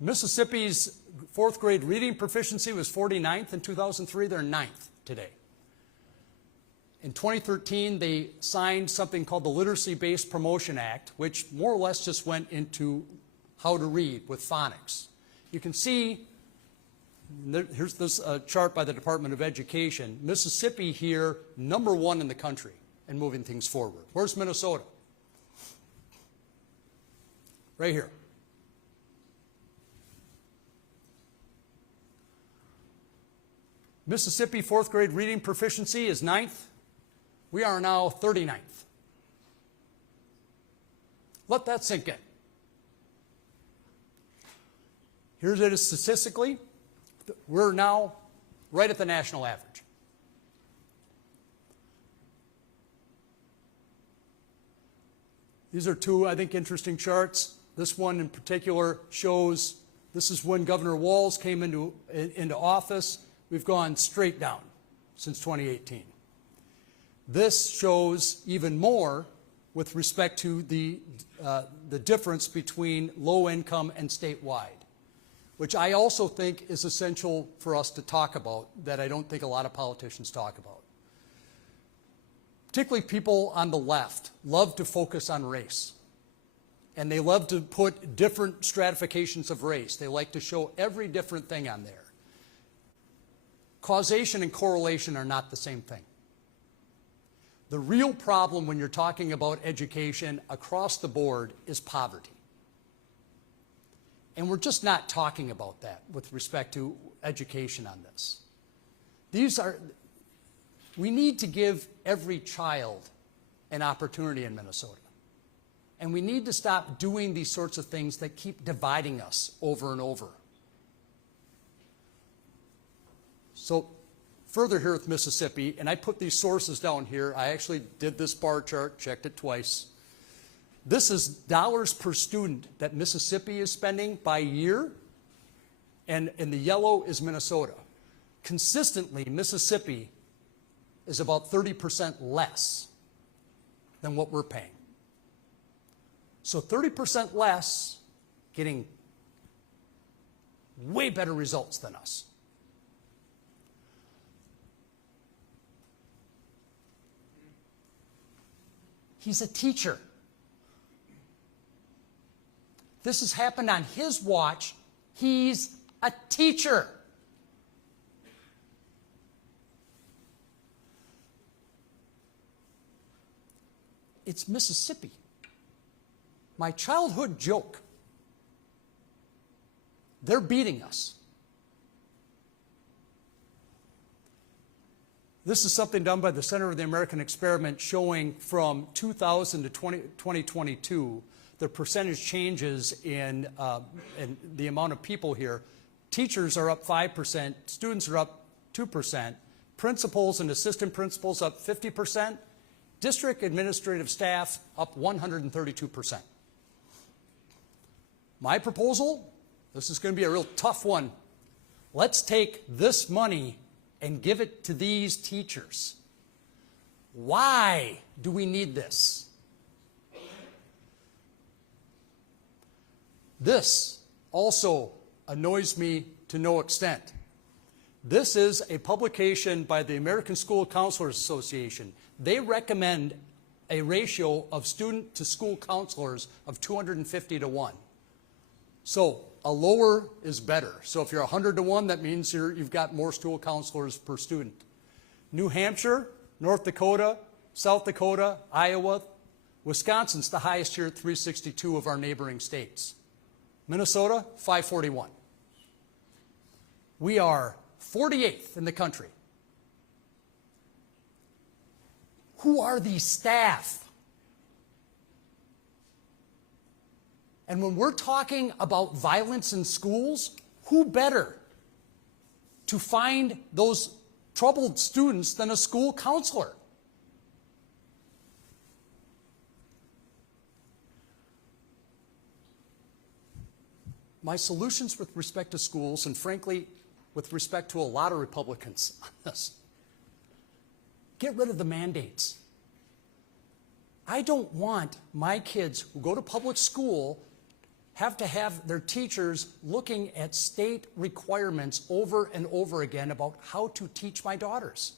Mississippi's fourth grade reading proficiency was 49th in 2003. They're 9th today. In 2013, they signed something called the Literacy-Based Promotion Act, which more or less just went into how to read with phonics. You can see, here's this chart by the Department of Education. Mississippi here, #1 in the country in moving things forward. Where's Minnesota? Right here. Mississippi fourth grade reading proficiency is 9th. We are now 39th. Let that sink in. Here's it statistically. We're now right at the national average. These are two, I think, interesting charts. This one in particular shows, this is when Governor Walz came into office. We've gone straight down since 2018. This shows even more with respect to the difference between low income and statewide, which I also think is essential for us to talk about, that I don't think a lot of politicians talk about. Particularly people on the left love to focus on race. And they love to put different stratifications of race. They like to show every different thing on there. Causation and correlation are not the same thing. The real problem when you're talking about education across the board is poverty. And we're just not talking about that with respect to education on this. We need to give every child an opportunity in Minnesota. And we need to stop doing these sorts of things that keep dividing us over and over. So further here with Mississippi, and I put these sources down here. I actually did this bar chart, checked it twice. This is dollars per student that Mississippi is spending by year, and in the yellow is Minnesota. Consistently, Mississippi is about 30% less than what we're paying. So 30% less, getting way better results than us. He's a teacher. This has happened on his watch. He's a teacher. It's Mississippi. My childhood joke They're beating us. This is something done by the Center of the American Experiment showing from 2000 to 2022 the percentage changes in the amount of people here. Teachers are up 5%, students are up 2%, principals and assistant principals up 50%, district administrative staff up 132%. My proposal, this is going to be a real tough one. Let's take this money and give it to these teachers. Why do we need this? This also annoys me to no extent. This is a publication by the American School Counselors Association. They recommend a ratio of student to school counselors of 250 to 1. So a lower is better. So if you're 100 to 1, that means you've got more school counselors per student. New Hampshire, North Dakota, South Dakota, Iowa, Wisconsin's the highest here at 362 of our neighboring states. Minnesota, 541. We are 48th in the country. Who are these staff? And when we're talking about violence in schools, who better to find those troubled students than a school counselor? My solutions with respect to schools, and frankly, with respect to a lot of Republicans on this, get rid of the mandates. I don't want my kids who go to public school have to have their teachers looking at state requirements over and over again about how to teach my daughters.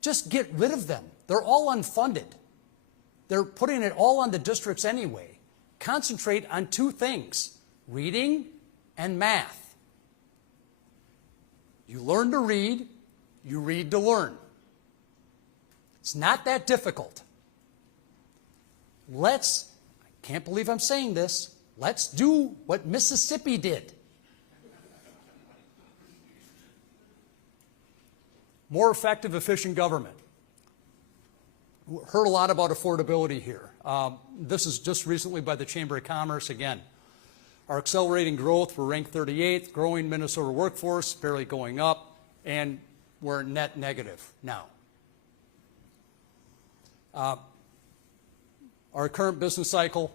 Just get rid of them. They're all unfunded. They're putting it all on the districts anyway. Concentrate on two things, reading and math. You learn to read, you read to learn. It's not that difficult. I can't believe I'm saying this, let's do what Mississippi did. More effective, efficient government. Heard a lot about affordability here. This is just recently by the Chamber of Commerce again. Our accelerating growth, we're ranked 38th, growing Minnesota workforce, barely going up, and we're net negative now. Our current business cycle,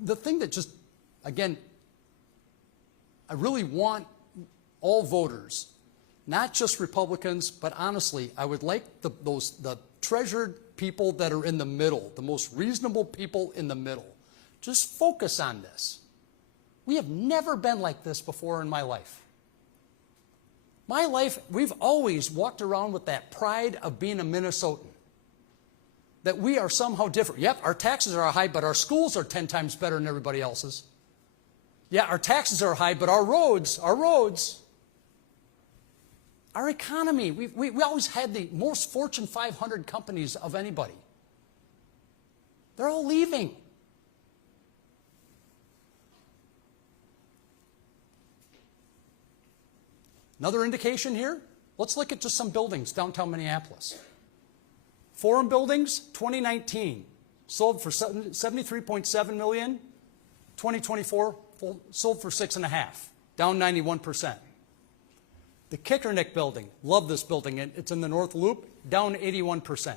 the thing that just, again, I really want all voters, not just Republicans, but honestly, I would like the treasured people that are in the middle, the most reasonable people in the middle, just focus on this. We have never been like this before in my life. My life, we've always walked around with that pride of being a Minnesotan, that we are somehow different. Yep, our taxes are high, but our schools are 10 times better than everybody else's. Yeah, our taxes are high, but our roads, our economy, we always had the most Fortune 500 companies of anybody. They're all leaving. Another indication here, let's look at just some buildings downtown Minneapolis. Forum buildings, 2019, sold for $73.7 million. 2024, sold for $6.5, down 91%. The Kickernick building, love this building, it's in the North Loop, down 81%.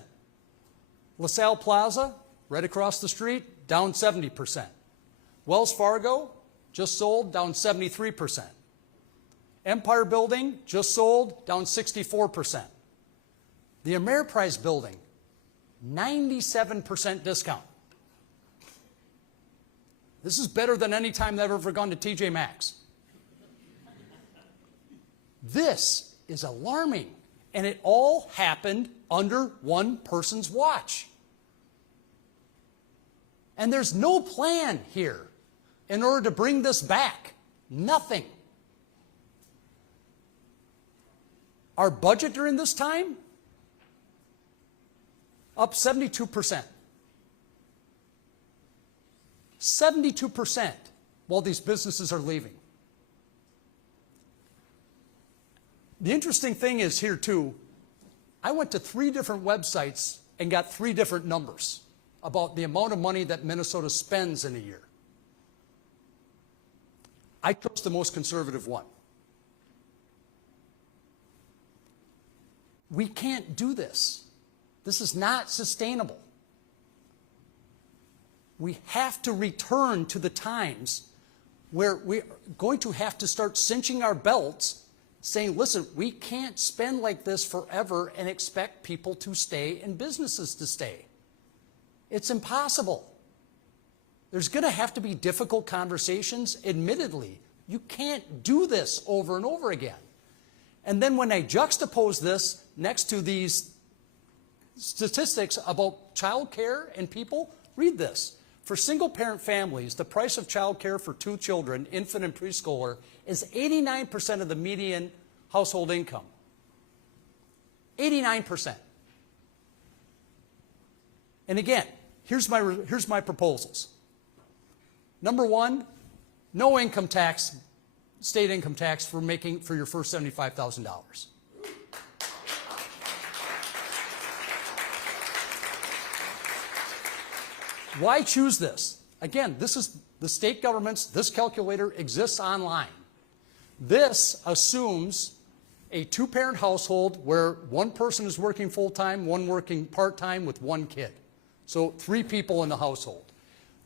LaSalle Plaza, right across the street, down 70%. Wells Fargo, just sold, down 73%. Empire Building, just sold, down 64%. The Ameriprise Building, 97% discount. This is better than any time I've ever gone to TJ Maxx. This is alarming, and it all happened under one person's watch. And there's no plan here in order to bring this back. Nothing. Our budget during this time, up 72%. 72%. while these businesses are leaving. The interesting thing is here too, I went to 3 different websites and got 3 different numbers about the amount of money that Minnesota spends in a year. I chose the most conservative one. We can't do this. This is not sustainable. We have to return to the times where we're going to have to start cinching our belts, saying, listen, we can't spend like this forever and expect people to stay and businesses to stay. It's impossible. There's going to have to be difficult conversations, admittedly. You can't do this over and over again. And then when I juxtapose this next to these statistics about child care and people, read this. For single-parent families, the price of child care for 2 children, infant and preschooler, is 89% of the median household income. 89%. And again, here's my proposals. Number 1, no income tax, state income tax for your first $75,000. Why choose this? Again, this is the state government's, this calculator exists online. This assumes a 2-parent household where 1 person is working full-time, 1 working part-time with 1 kid. So 3 people in the household.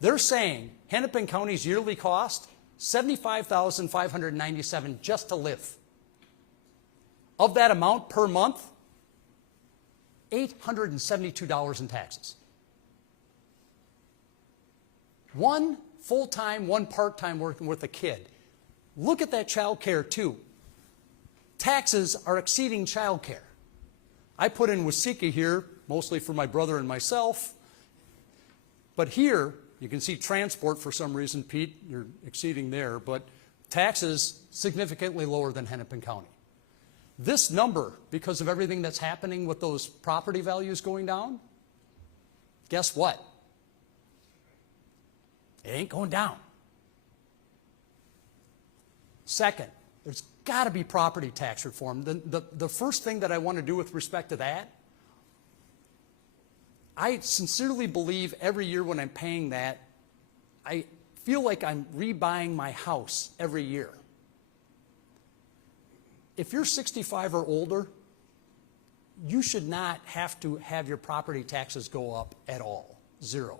They're saying Hennepin County's yearly cost, $75,597 just to live. Of that amount per month, $872 in taxes. 1 full-time, 1 part-time working with a kid. Look at that child care too. Taxes are exceeding child care. I put in Wasika here, mostly for my brother and myself. But here, you can see transport for some reason, Pete, you're exceeding there, but taxes significantly lower than Hennepin County. This number, because of everything that's happening with those property values going down, guess what? It ain't going down. Second, there's got to be property tax reform. The first thing that I want to do with respect to that, I sincerely believe every year when I'm paying that, I feel like I'm rebuying my house every year. If you're 65 or older, you should not have to have your property taxes go up at all, 0.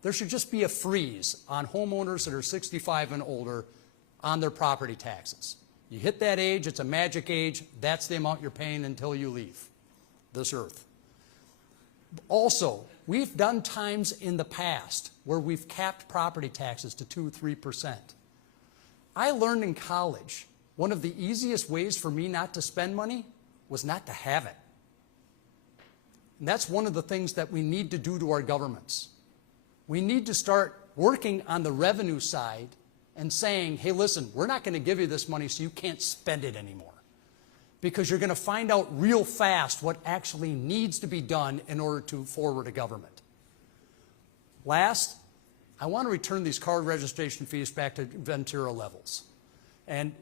There should just be a freeze on homeowners that are 65 and older on their property taxes. You hit that age, it's a magic age, that's the amount you're paying until you leave this earth. Also, we've done times in the past where we've capped property taxes to 2-3%. I learned in college one of the easiest ways for me not to spend money was not to have it. And that's one of the things that we need to do to our governments. We need to start working on the revenue side and saying, hey, listen, we're not going to give you this money so you can't spend it anymore. Because you're going to find out real fast what actually needs to be done in order to forward a government. Last, I want to return these card registration fees back to Ventura levels. And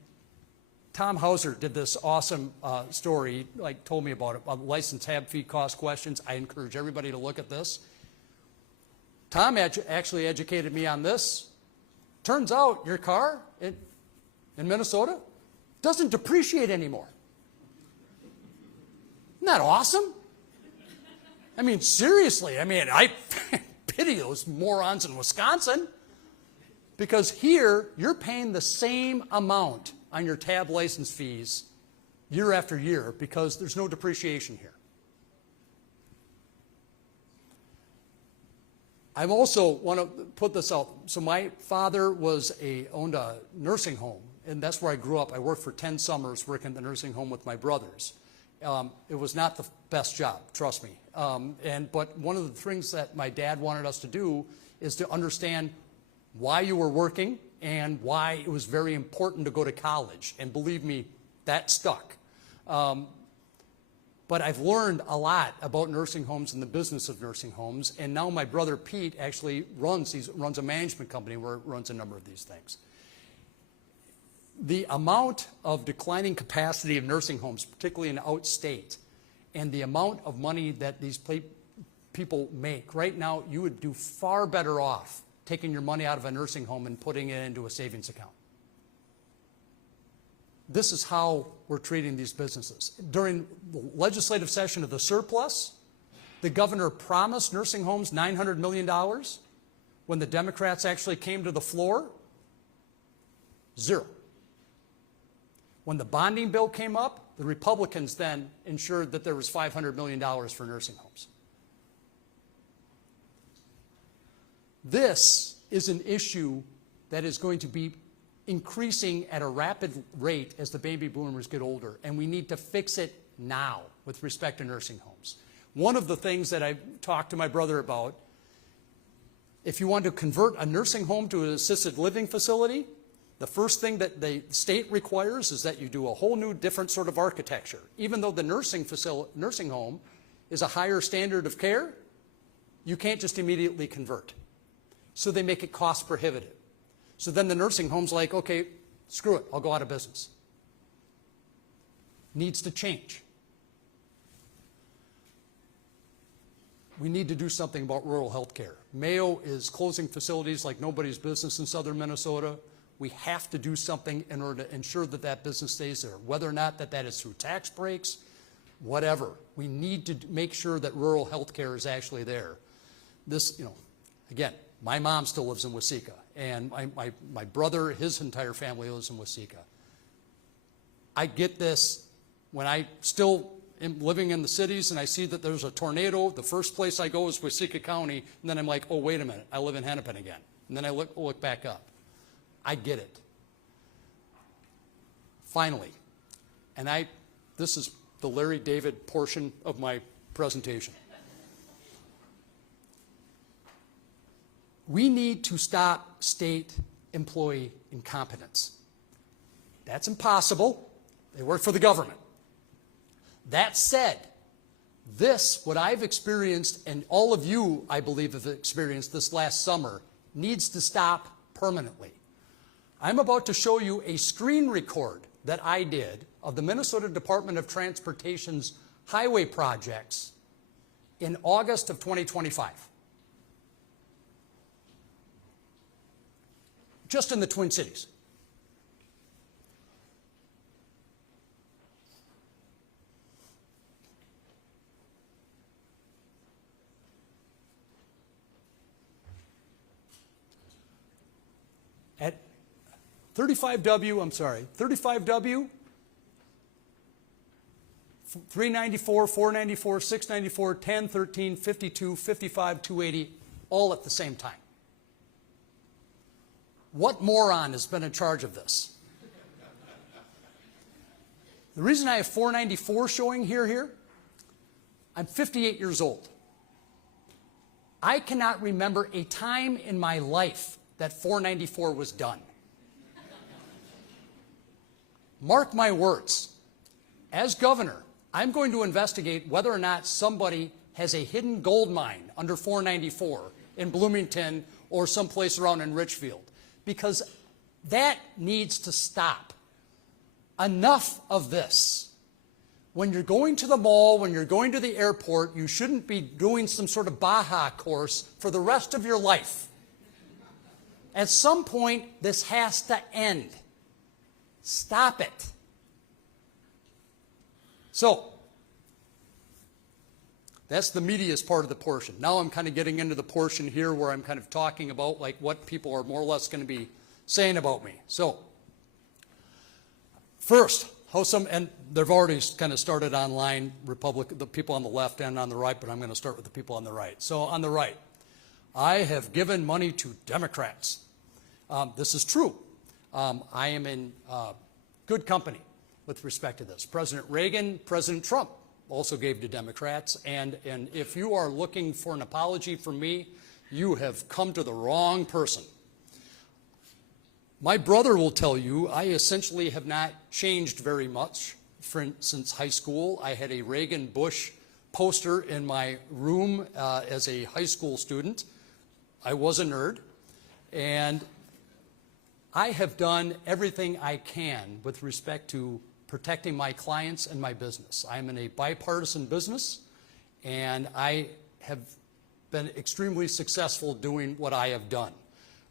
Tom Hauser did this awesome story, told me about it, license tab fee cost questions. I encourage everybody to look at this. Tom actually educated me on this. Turns out your car in Minnesota doesn't depreciate anymore. Isn't that awesome? I mean, seriously, I pity those morons in Wisconsin, because here you're paying the same amount on your tab license fees year after year because there's no depreciation here. I also want to put this out. So my father owned a nursing home, and that's where I grew up. I worked for 10 summers working at the nursing home with my brothers. It was not the best job, trust me. But one of the things that my dad wanted us to do is to understand why you were working and why it was very important to go to college. And believe me, that stuck. But I've learned a lot about nursing homes and the business of nursing homes, and now my brother Pete actually runs a management company where it runs a number of these things. The amount of declining capacity of nursing homes, particularly in outstate, and the amount of money that these people make, right now you would do far better off taking your money out of a nursing home and putting it into a savings account. This is how we're treating these businesses. During the legislative session of the surplus, the governor promised nursing homes $900 million. When the Democrats actually came to the floor, zero. When the bonding bill came up, the Republicans then ensured that there was $500 million for nursing homes. This is an issue that is going to be increasing at a rapid rate as the baby boomers get older, and we need to fix it now with respect to nursing homes. One of the things that I talked to my brother about, if you want to convert a nursing home to an assisted living facility, the first thing that the state requires is that you do a whole new different sort of architecture. Even though the nursing home is a higher standard of care, you can't just immediately convert. So they make it cost prohibitive. So then the nursing home's like, okay, screw it, I'll go out of business. Needs to change. We need to do something about rural health care. Mayo is closing facilities like nobody's business in southern Minnesota. We have to do something in order to ensure that that business stays there, whether or not that is through tax breaks, whatever. We need to make sure that rural health care is actually there. This, again, my mom still lives in Waseca, and my brother, his entire family lives in Waseca. I get this when I still am living in the cities and I see that there's a tornado. The first place I go is Waseca County, and then I'm like, oh, wait a minute, I live in Hennepin again. And then I look back up. I get it. Finally, and this is the Larry David portion of my presentation. We need to stop state employee incompetence. That's impossible. They work for the government. That said, what I've experienced, and all of you, I believe, have experienced this last summer, needs to stop permanently. I'm about to show you a screen record that I did of the Minnesota Department of Transportation's highway projects in August of 2025. Just in the Twin Cities. At 35W, 394, 494, 694, 10, 13, 52, 55, 280, all at the same time. What moron has been in charge of this? The reason I have 494 showing here, I'm 58 years old. I cannot remember a time in my life that 494 was done. Mark my words. As governor, I'm going to investigate whether or not somebody has a hidden gold mine under 494 in Bloomington or someplace around in Richfield, because that needs to stop. Enough of this. When you're going to the mall, when you're going to the airport, you shouldn't be doing some sort of Baja course for the rest of your life. At some point, this has to end. Stop it. So, that's the meatiest part of the portion. Now I'm kind of getting into the portion here where I'm kind of talking about like what people are more or less going to be saying about me. So, first, and they've already kind of started online, the people on the left and on the right, but I'm going to start with the people on the right. So on the right, I have given money to Democrats. This is true. I am in good company with respect to this. President Reagan, President Trump also gave to Democrats, and if you are looking for an apology from me, you have come to the wrong person. My brother will tell you I essentially have not changed very much since high school. I had a Reagan-Bush poster in my room as a high school student. I was a nerd. And I have done everything I can with respect to protecting my clients and my business. I'm in a bipartisan business, and I have been extremely successful doing what I have done.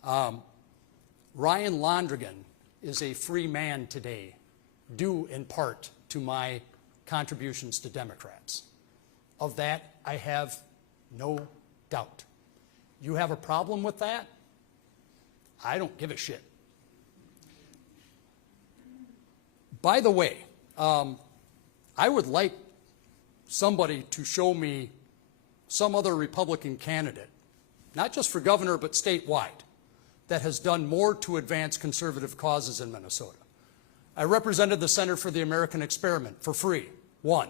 Ryan Londrigan is a free man today, due in part to my contributions to Democrats. Of that, I have no doubt. You have a problem with that? I don't give a shit. By the way, I would like somebody to show me some other Republican candidate, not just for governor, but statewide, that has done more to advance conservative causes in Minnesota. I represented the Center for the American Experiment for free, won.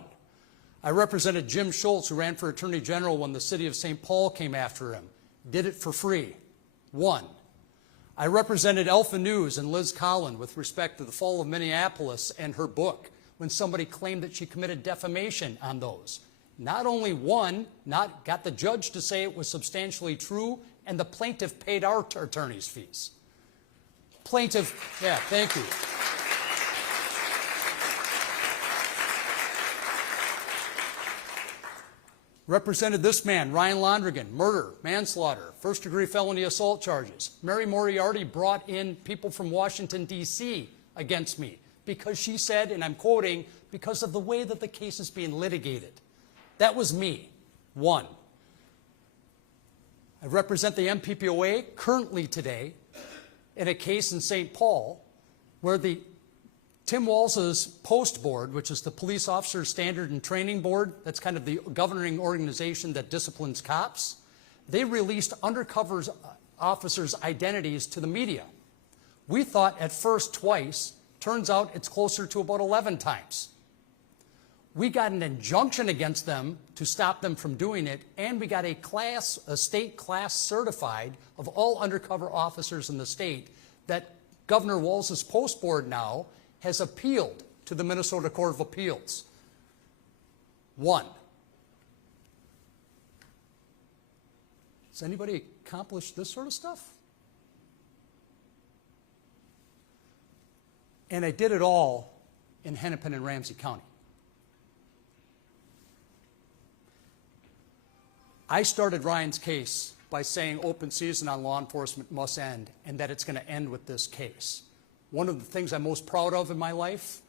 I represented Jim Schultz, who ran for Attorney General when the city of St. Paul came after him, did it for free, won. I represented Alpha News and Liz Collin with respect to the fall of Minneapolis and her book, when somebody claimed that she committed defamation on those. Not only won, got the judge to say it was substantially true, and the plaintiff paid our attorney's fees. Plaintiff, yeah, thank you. Represented this man, Ryan Londrigan, murder, manslaughter, first-degree felony assault charges. Mary Moriarty brought in people from Washington, D.C. against me because she said, and I'm quoting, because of the way that the case is being litigated. That was me, won. I represent the MPPOA currently today in a case in St. Paul where the Tim Walz's post board, which is the Police Officer Standard and Training Board, that's kind of the governing organization that disciplines cops, they released undercover officers' identities to the media. We thought at first twice, turns out it's closer to about 11 times. We got an injunction against them to stop them from doing it, and we got a state class certified of all undercover officers in the state that Governor Walz's post board now has appealed to the Minnesota Court of Appeals. Won. Has anybody accomplished this sort of stuff? And I did it all in Hennepin and Ramsey County. I started Ryan's case by saying open season on law enforcement must end, and that it's going to end with this case. One of the things I'm most proud of in my life,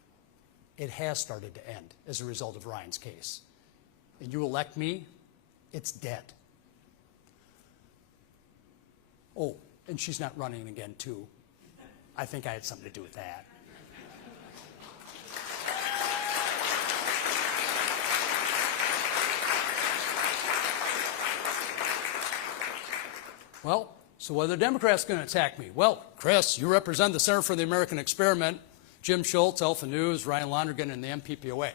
it has started to end as a result of Ryan's case. And you elect me, it's dead. Oh, and she's not running again, too. I think I had something to do with that. Well, so what are the Democrats going to attack me? Well, Chris, you represent the Center for the American Experiment, Jim Schultz, Alpha News, Ryan Londrigan, and the MPPOA.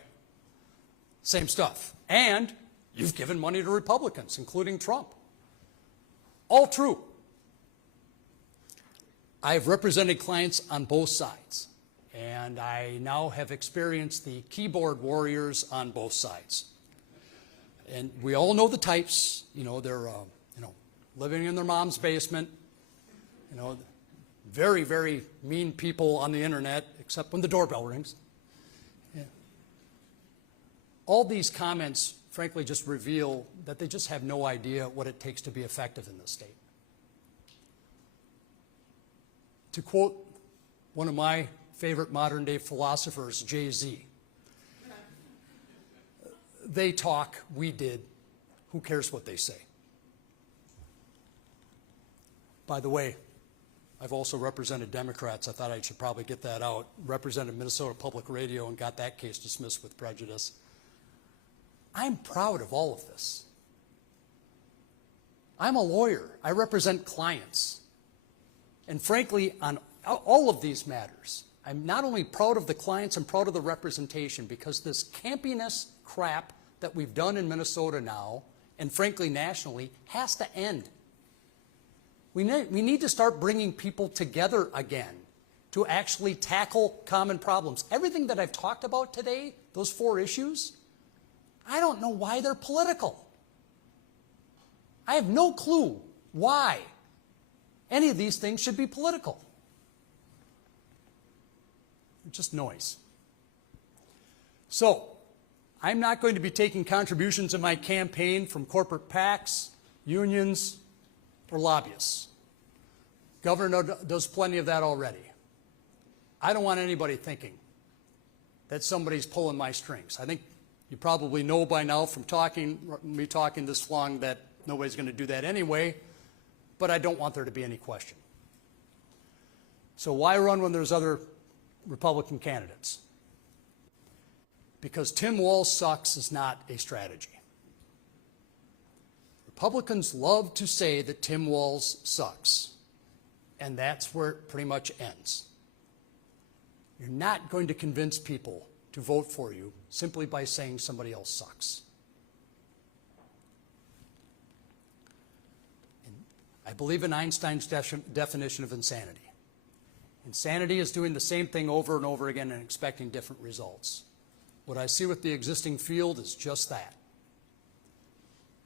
Same stuff. And you've given money to Republicans, including Trump. All true. I've represented clients on both sides, and I now have experienced the keyboard warriors on both sides. And we all know the types. You know, they're living in their mom's basement, very, very mean people on the internet, except when the doorbell rings. Yeah. All these comments, frankly, just reveal that they just have no idea what it takes to be effective in this state. To quote one of my favorite modern-day philosophers, Jay-Z, they talk, we did, who cares what they say? By the way, I've also represented Democrats. I thought I should probably get that out. Represented Minnesota Public Radio and got that case dismissed with prejudice. I'm proud of all of this. I'm a lawyer. I represent clients. And frankly, on all of these matters, I'm not only proud of the clients, I'm proud of the representation, because this campiness crap that we've done in Minnesota now, and frankly nationally, has to end. We need to start bringing people together again. to actually tackle common problems. Everything that I've talked about today, those 4 issues, I don't know why they're political. I have no clue why any of these things should be political. It's just noise. So, I'm not going to be taking contributions in my campaign from corporate PACs, unions, or lobbyists. Governor does plenty of that already. I don't want anybody thinking that somebody's pulling my strings. I think you probably know by now from me talking this long that nobody's going to do that anyway, but I don't want there to be any question. So why run when there's other Republican candidates? Because Tim Walz sucks is not a strategy. Republicans love to say that Tim Walz sucks, and that's where it pretty much ends. You're not going to convince people to vote for you simply by saying somebody else sucks. And I believe in Einstein's definition of insanity. Insanity is doing the same thing over and over again and expecting different results. What I see with the existing field is just that.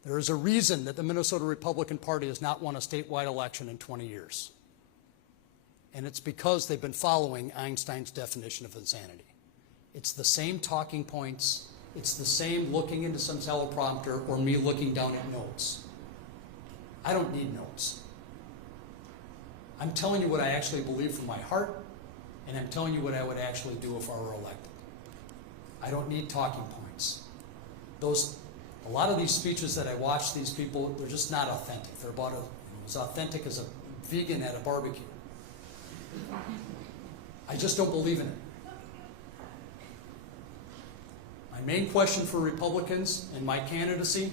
There is a reason that the Minnesota Republican Party has not won a statewide election in 20 years. And it's because they've been following Einstein's definition of insanity. It's the same talking points. It's the same looking into some teleprompter or me looking down at notes. I don't need notes. I'm telling you what I actually believe from my heart, and I'm telling you what I would actually do if I were elected. I don't need talking points. A lot of these speeches that I watch, these people, they're just not authentic. They're about as authentic as a vegan at a barbecue. I just don't believe in it. My main question for Republicans in my candidacy,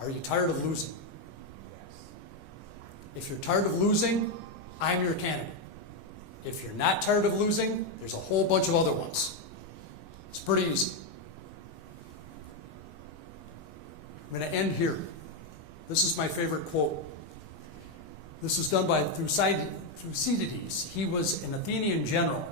are you tired of losing? If you're tired of losing, I'm your candidate. If you're not tired of losing, there's a whole bunch of other ones. It's pretty easy. I'm going to end here. This is my favorite quote. This was done by Thucydides. He was an Athenian general,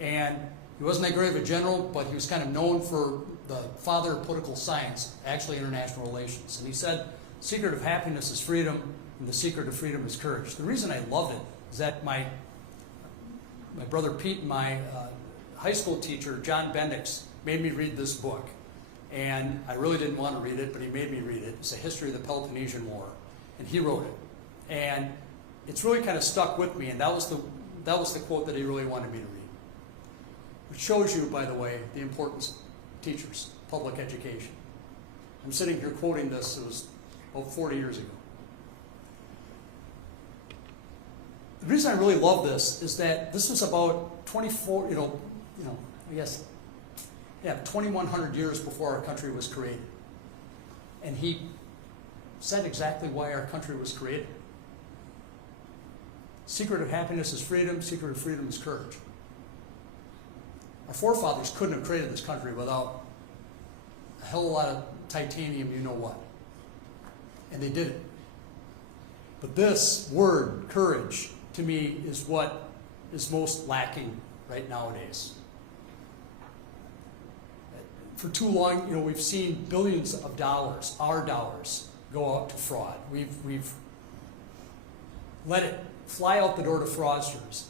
and he wasn't that great of a general, but he was kind of known for the father of political science, actually international relations. And he said, "The secret of happiness is freedom, and the secret of freedom is courage." The reason I loved it is that my brother Pete and my high school teacher, John Bendix, made me read this book. And I really didn't want to read it, but he made me read it. It's a history of the Peloponnesian War, and he wrote it. And it's really kind of stuck with me, and that was the quote that he really wanted me to read. Which shows you, by the way, the importance of teachers, public education. I'm sitting here quoting this, it was about 40 years ago. The reason I really love this is that this was about 2,100 years before our country was created. And he said exactly why our country was created. Secret of happiness is freedom, secret of freedom is courage. Our forefathers couldn't have created this country without a hell of a lot of titanium, you know what. And they did it. But this word, courage, to me is what is most lacking right nowadays. For too long, we've seen billions of dollars, our dollars, go out to fraud. We've let it fly out the door to fraudsters.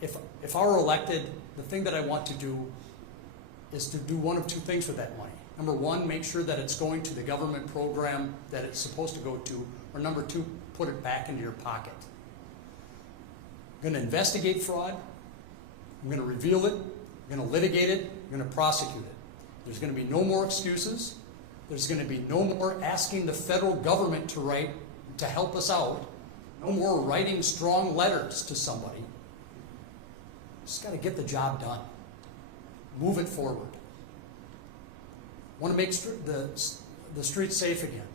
If I were elected, the thing that I want to do is to do one of two things with that money. Number one, make sure that it's going to the government program that it's supposed to go to, or number two, put it back into your pocket. I'm going to investigate fraud. I'm going to reveal it. I'm going to litigate it. I'm going to prosecute it. There's going to be no more excuses. There's going to be no more asking the federal government to help us out. No more writing strong letters to somebody. Just got to get the job done. Move it forward. I want to make the streets safe again.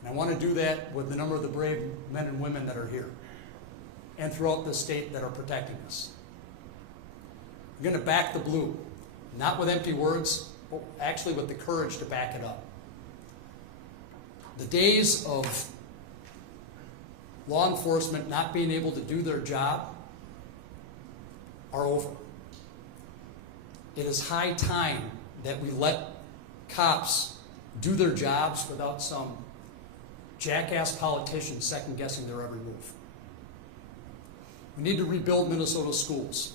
And I want to do that with the number of the brave men and women that are here and throughout the state that are protecting us. I'm going to back the blue, not with empty words, but actually with the courage to back it up. The days of law enforcement not being able to do their job are over. It is high time that we let cops do their jobs without some jackass politician second-guessing their every move. We need to rebuild Minnesota schools.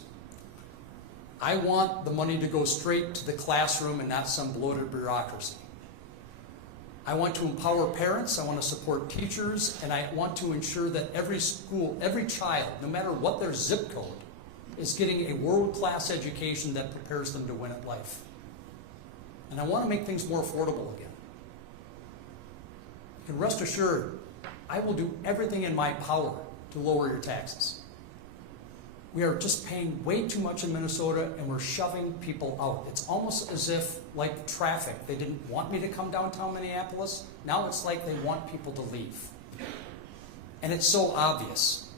I want the money to go straight to the classroom and not some bloated bureaucracy. I want to empower parents, I want to support teachers, and I want to ensure that every school, every child, no matter what their zip code, is getting a world-class education that prepares them to win at life. And I want to make things more affordable again. You can rest assured, I will do everything in my power to lower your taxes. We are just paying way too much in Minnesota, and we're shoving people out. It's almost as if, like traffic, they didn't want me to come downtown Minneapolis. Now it's like they want people to leave. And it's so obvious.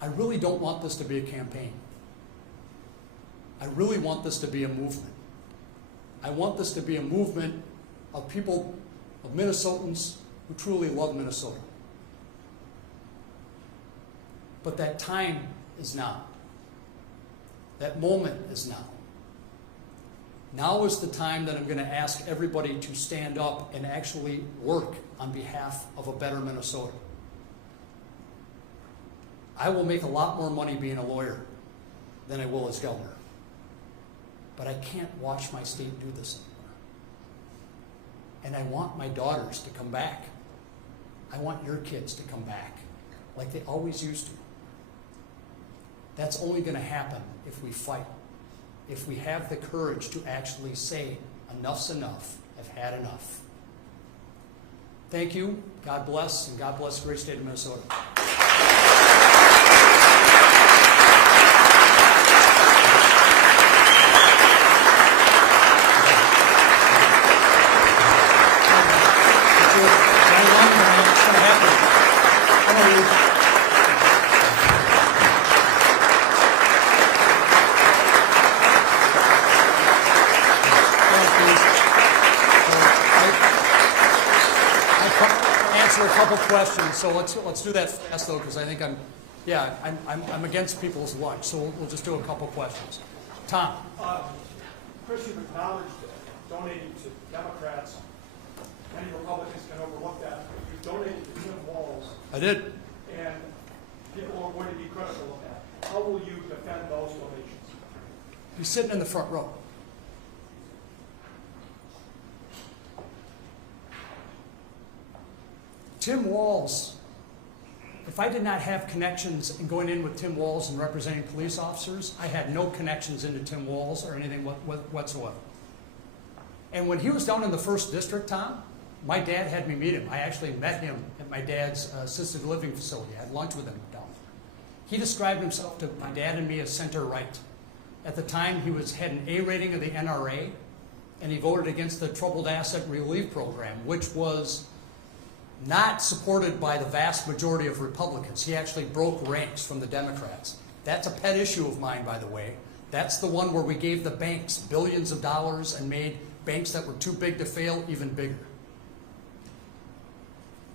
I really don't want this to be a campaign. I really want this to be a movement. I want this to be a movement of people, of Minnesotans who truly love Minnesota. But that time is now. That moment is now. Now is the time that I'm going to ask everybody to stand up and actually work on behalf of a better Minnesota. I will make a lot more money being a lawyer than I will as governor. But I can't watch my state do this anymore. And I want my daughters to come back. I want your kids to come back like they always used to. That's only going to happen if we fight. If we have the courage to actually say, enough's enough, I've had enough. Thank you, God bless, and God bless the great state of Minnesota. A couple questions, so let's do that fast though, because I think I'm against people's lunch, so we'll just do a couple questions. Tom. Chris, you've acknowledged donating to Democrats. Many Republicans can overlook that. You donated to Tim Walz. I did. And people are going to be critical of that. How will you defend those donations? He's sitting in the front row. Tim Walz, if I did not have connections in going in with Tim Walz and representing police officers, I had no connections into Tim Walz or anything whatsoever. And when he was down in the 1st District, Tom, my dad had me meet him. I actually met him at my dad's assisted living facility. I had lunch with him down there. He described himself to my dad and me as center-right. At the time, he had an A rating of the NRA, and he voted against the Troubled Asset Relief Program, which was not supported by the vast majority of Republicans. He actually broke ranks from the Democrats. That's a pet issue of mine, by the way. That's the one where we gave the banks billions of dollars and made banks that were too big to fail even bigger.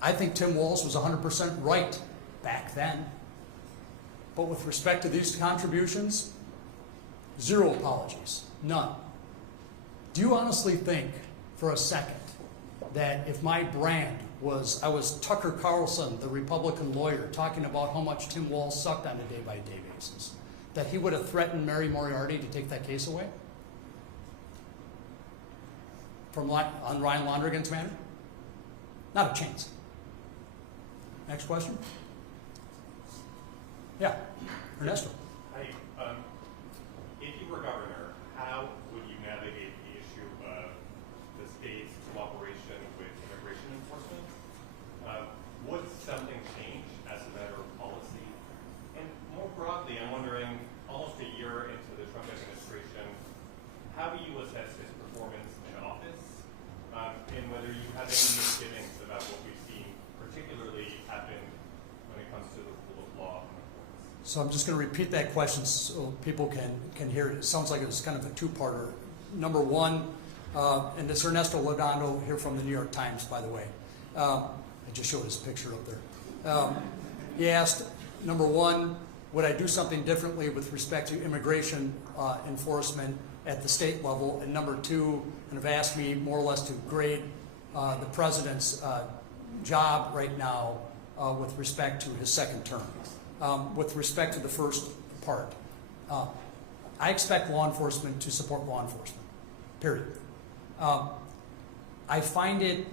I think Tim Walz was 100% right back then. But with respect to these contributions, zero apologies, none. Do you honestly think for a second that if my brand I was Tucker Carlson, the Republican lawyer, talking about how much Tim Walz sucked on a day-by-day basis, that he would have threatened Mary Moriarty to take that case away? On Ryan Londrigan's matter? Not a chance. Next question? Yeah, Ernesto. Hi. If you were governor, how would you navigate the issue of the state's cooperation with immigration enforcement? Would something change as a matter of policy? And more broadly, I'm wondering, almost a year into the Trump administration, how do you assess his performance in office, and whether you have any misgivings about what we've seen, particularly happen when it comes to the rule of law in the courts? So I'm just going to repeat that question so people can hear it. It sounds like it's kind of a two-parter. Number one, and it's Ernesto Lodondo here from the New York Times, by the way. I just showed his picture up there. He asked, number one, Would I do something differently with respect to immigration enforcement at the state level? And number two, and have asked me more or less to grade the president's job right now with respect to his second term. With respect to the first part, I expect law enforcement to support law enforcement, period. I find it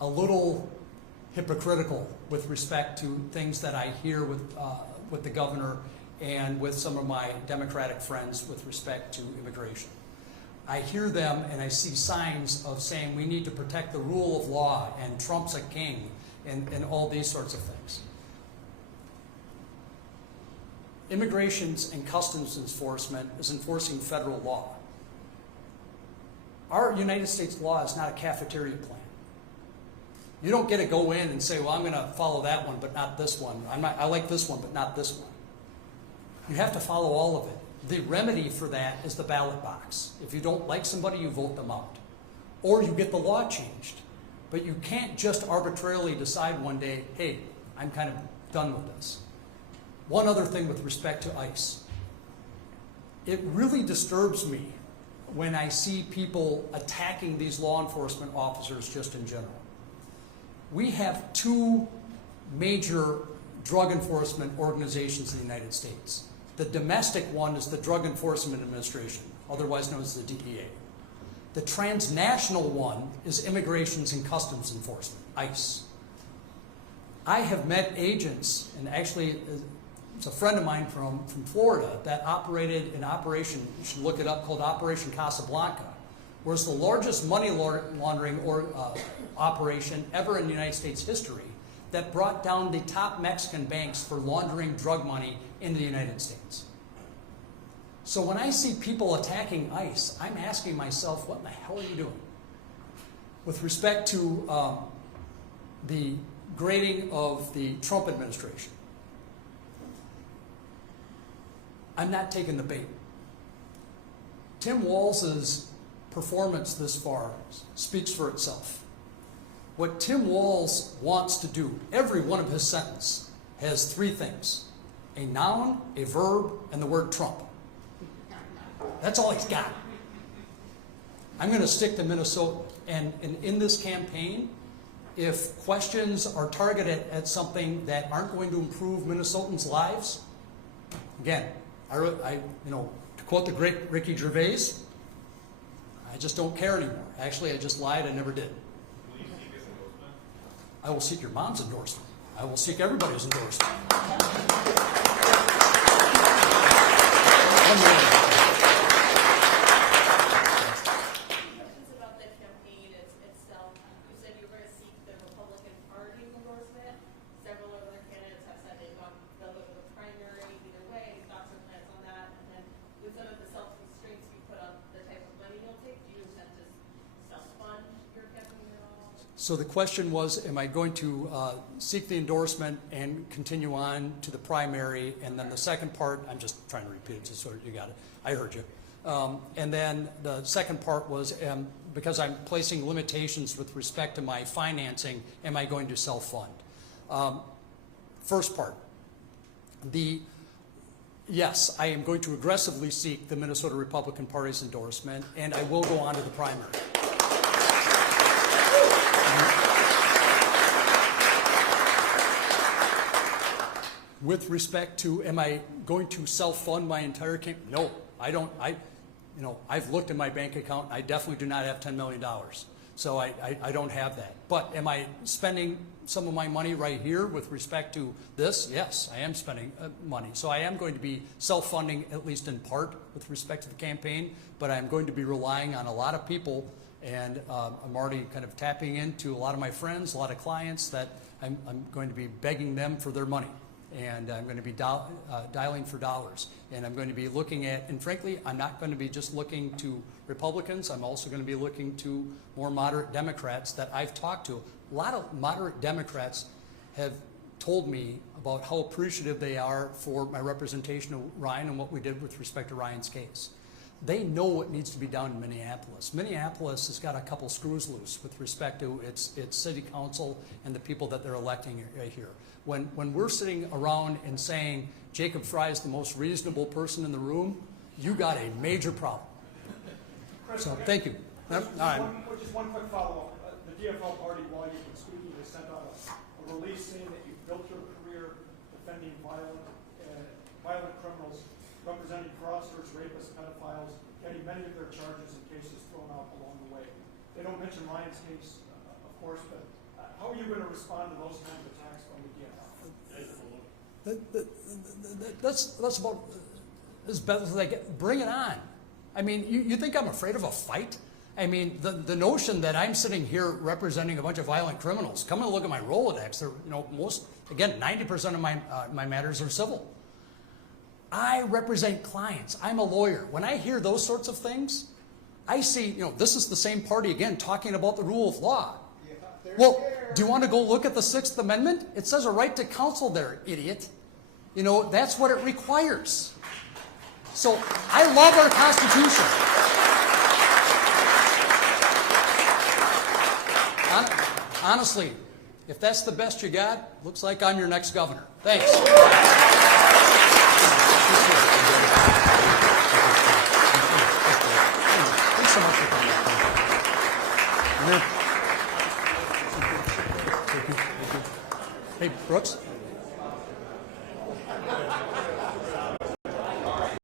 a little hypocritical with respect to things that I hear with the governor and with some of my Democratic friends with respect to immigration. I hear them and I see signs of saying we need to protect the rule of law and Trump's a king and all these sorts of things. Immigration and Customs Enforcement is enforcing federal law. Our United States law is not a cafeteria plan. You don't get to go in and say, well, I'm going to follow that one, but not this one. I like this one, but not this one. You have to follow all of it. The remedy for that is the ballot box. If you don't like somebody, you vote them out. Or you get the law changed. But you can't just arbitrarily decide one day, hey, I'm kind of done with this. One other thing with respect to ICE. It really disturbs me when I see people attacking these law enforcement officers just in general. We have two major drug enforcement organizations in the United States. The domestic one is the Drug Enforcement Administration, otherwise known as the DEA. The transnational one is Immigration and Customs Enforcement, ICE. I have met agents, and actually it's a friend of mine from Florida that operated an operation, you should look it up, called Operation Casablanca, where it's the largest money laundering operation ever in United States history that brought down the top Mexican banks for laundering drug money into the United States. So when I see people attacking ICE, I'm asking myself, what in the hell are you doing? With respect to the grading of the Trump administration, I'm not taking the bait. Tim Walz's performance this far speaks for itself. What Tim Walz wants to do, every one of his sentences has three things: a noun, a verb, and the word Trump. That's all he's got. I'm going to stick to Minnesota. And in this campaign, if questions are targeted at something that aren't going to improve Minnesotans' lives, again, to quote the great Ricky Gervais, I just don't care anymore. Actually, I just lied. I never did. Will you seek his endorsement? I will seek your mom's endorsement. I will seek everybody's endorsement. Questions about the campaign itself. You said you were going to seek the Republican Party's endorsement. Several other candidates have said they'll go to the primary either way. Thoughts and plans on that? And then with some of the self-constraints you put on the type of money you'll take, do you intend to self-fund your campaign at all? So the question was, am I going to seek the endorsement and continue on to the primary? And then the second part, I'm just trying to repeat it just so you got it. I heard you. And then the second part was, because I'm placing limitations with respect to my financing, am I going to self-fund? First part, yes, I am going to aggressively seek the Minnesota Republican Party's endorsement, and I will go on to the primary. With respect to, am I going to self-fund my entire campaign? No, I don't. I've looked in my bank account. I definitely do not have $10 million. So I don't have that. But am I spending some of my money right here with respect to this? Yes, I am spending money. So I am going to be self-funding, at least in part, with respect to the campaign. But I'm going to be relying on a lot of people. And I'm already kind of tapping into a lot of my friends, a lot of clients that I'm going to be begging them for their money. And I'm going to be dialing for dollars. And I'm going to be looking at, and frankly, I'm not going to be just looking to Republicans. I'm also going to be looking to more moderate Democrats that I've talked to. A lot of moderate Democrats have told me about how appreciative they are for my representation of Ryan and what we did with respect to Ryan's case. They know what needs to be done in Minneapolis. Minneapolis has got a couple screws loose with respect to its city council and the people that they're electing here. When we're sitting around and saying Jacob Fry is the most reasonable person in the room, you got a major problem. Chris, So, okay. thank you. All right. Just one quick follow-up. The DFL party, while you've been speaking, has sent out a release saying that you've built your career defending violent criminals, representing fraudsters, rapists, pedophiles, getting many of their charges and cases thrown out along the way. They don't mention Ryan's case, of course, but how are you going to respond to those kinds of attacks from the DFL? That's about as best as they get. Bring it on. I mean, you think I'm afraid of a fight? I mean, the notion that I'm sitting here representing a bunch of violent criminals, come and look at my Rolodex. They're, 90% of my matters are civil. I represent clients. I'm a lawyer. When I hear those sorts of things, I see, this is the same party again talking about the rule of law. Well, do you want to go look at the 6th Amendment? It says a right to counsel there, idiot. That's what it requires. So I love our Constitution. Honestly, if that's the best you got, looks like I'm your next governor. Thanks. Thanks so much for coming. Hey, Brooks.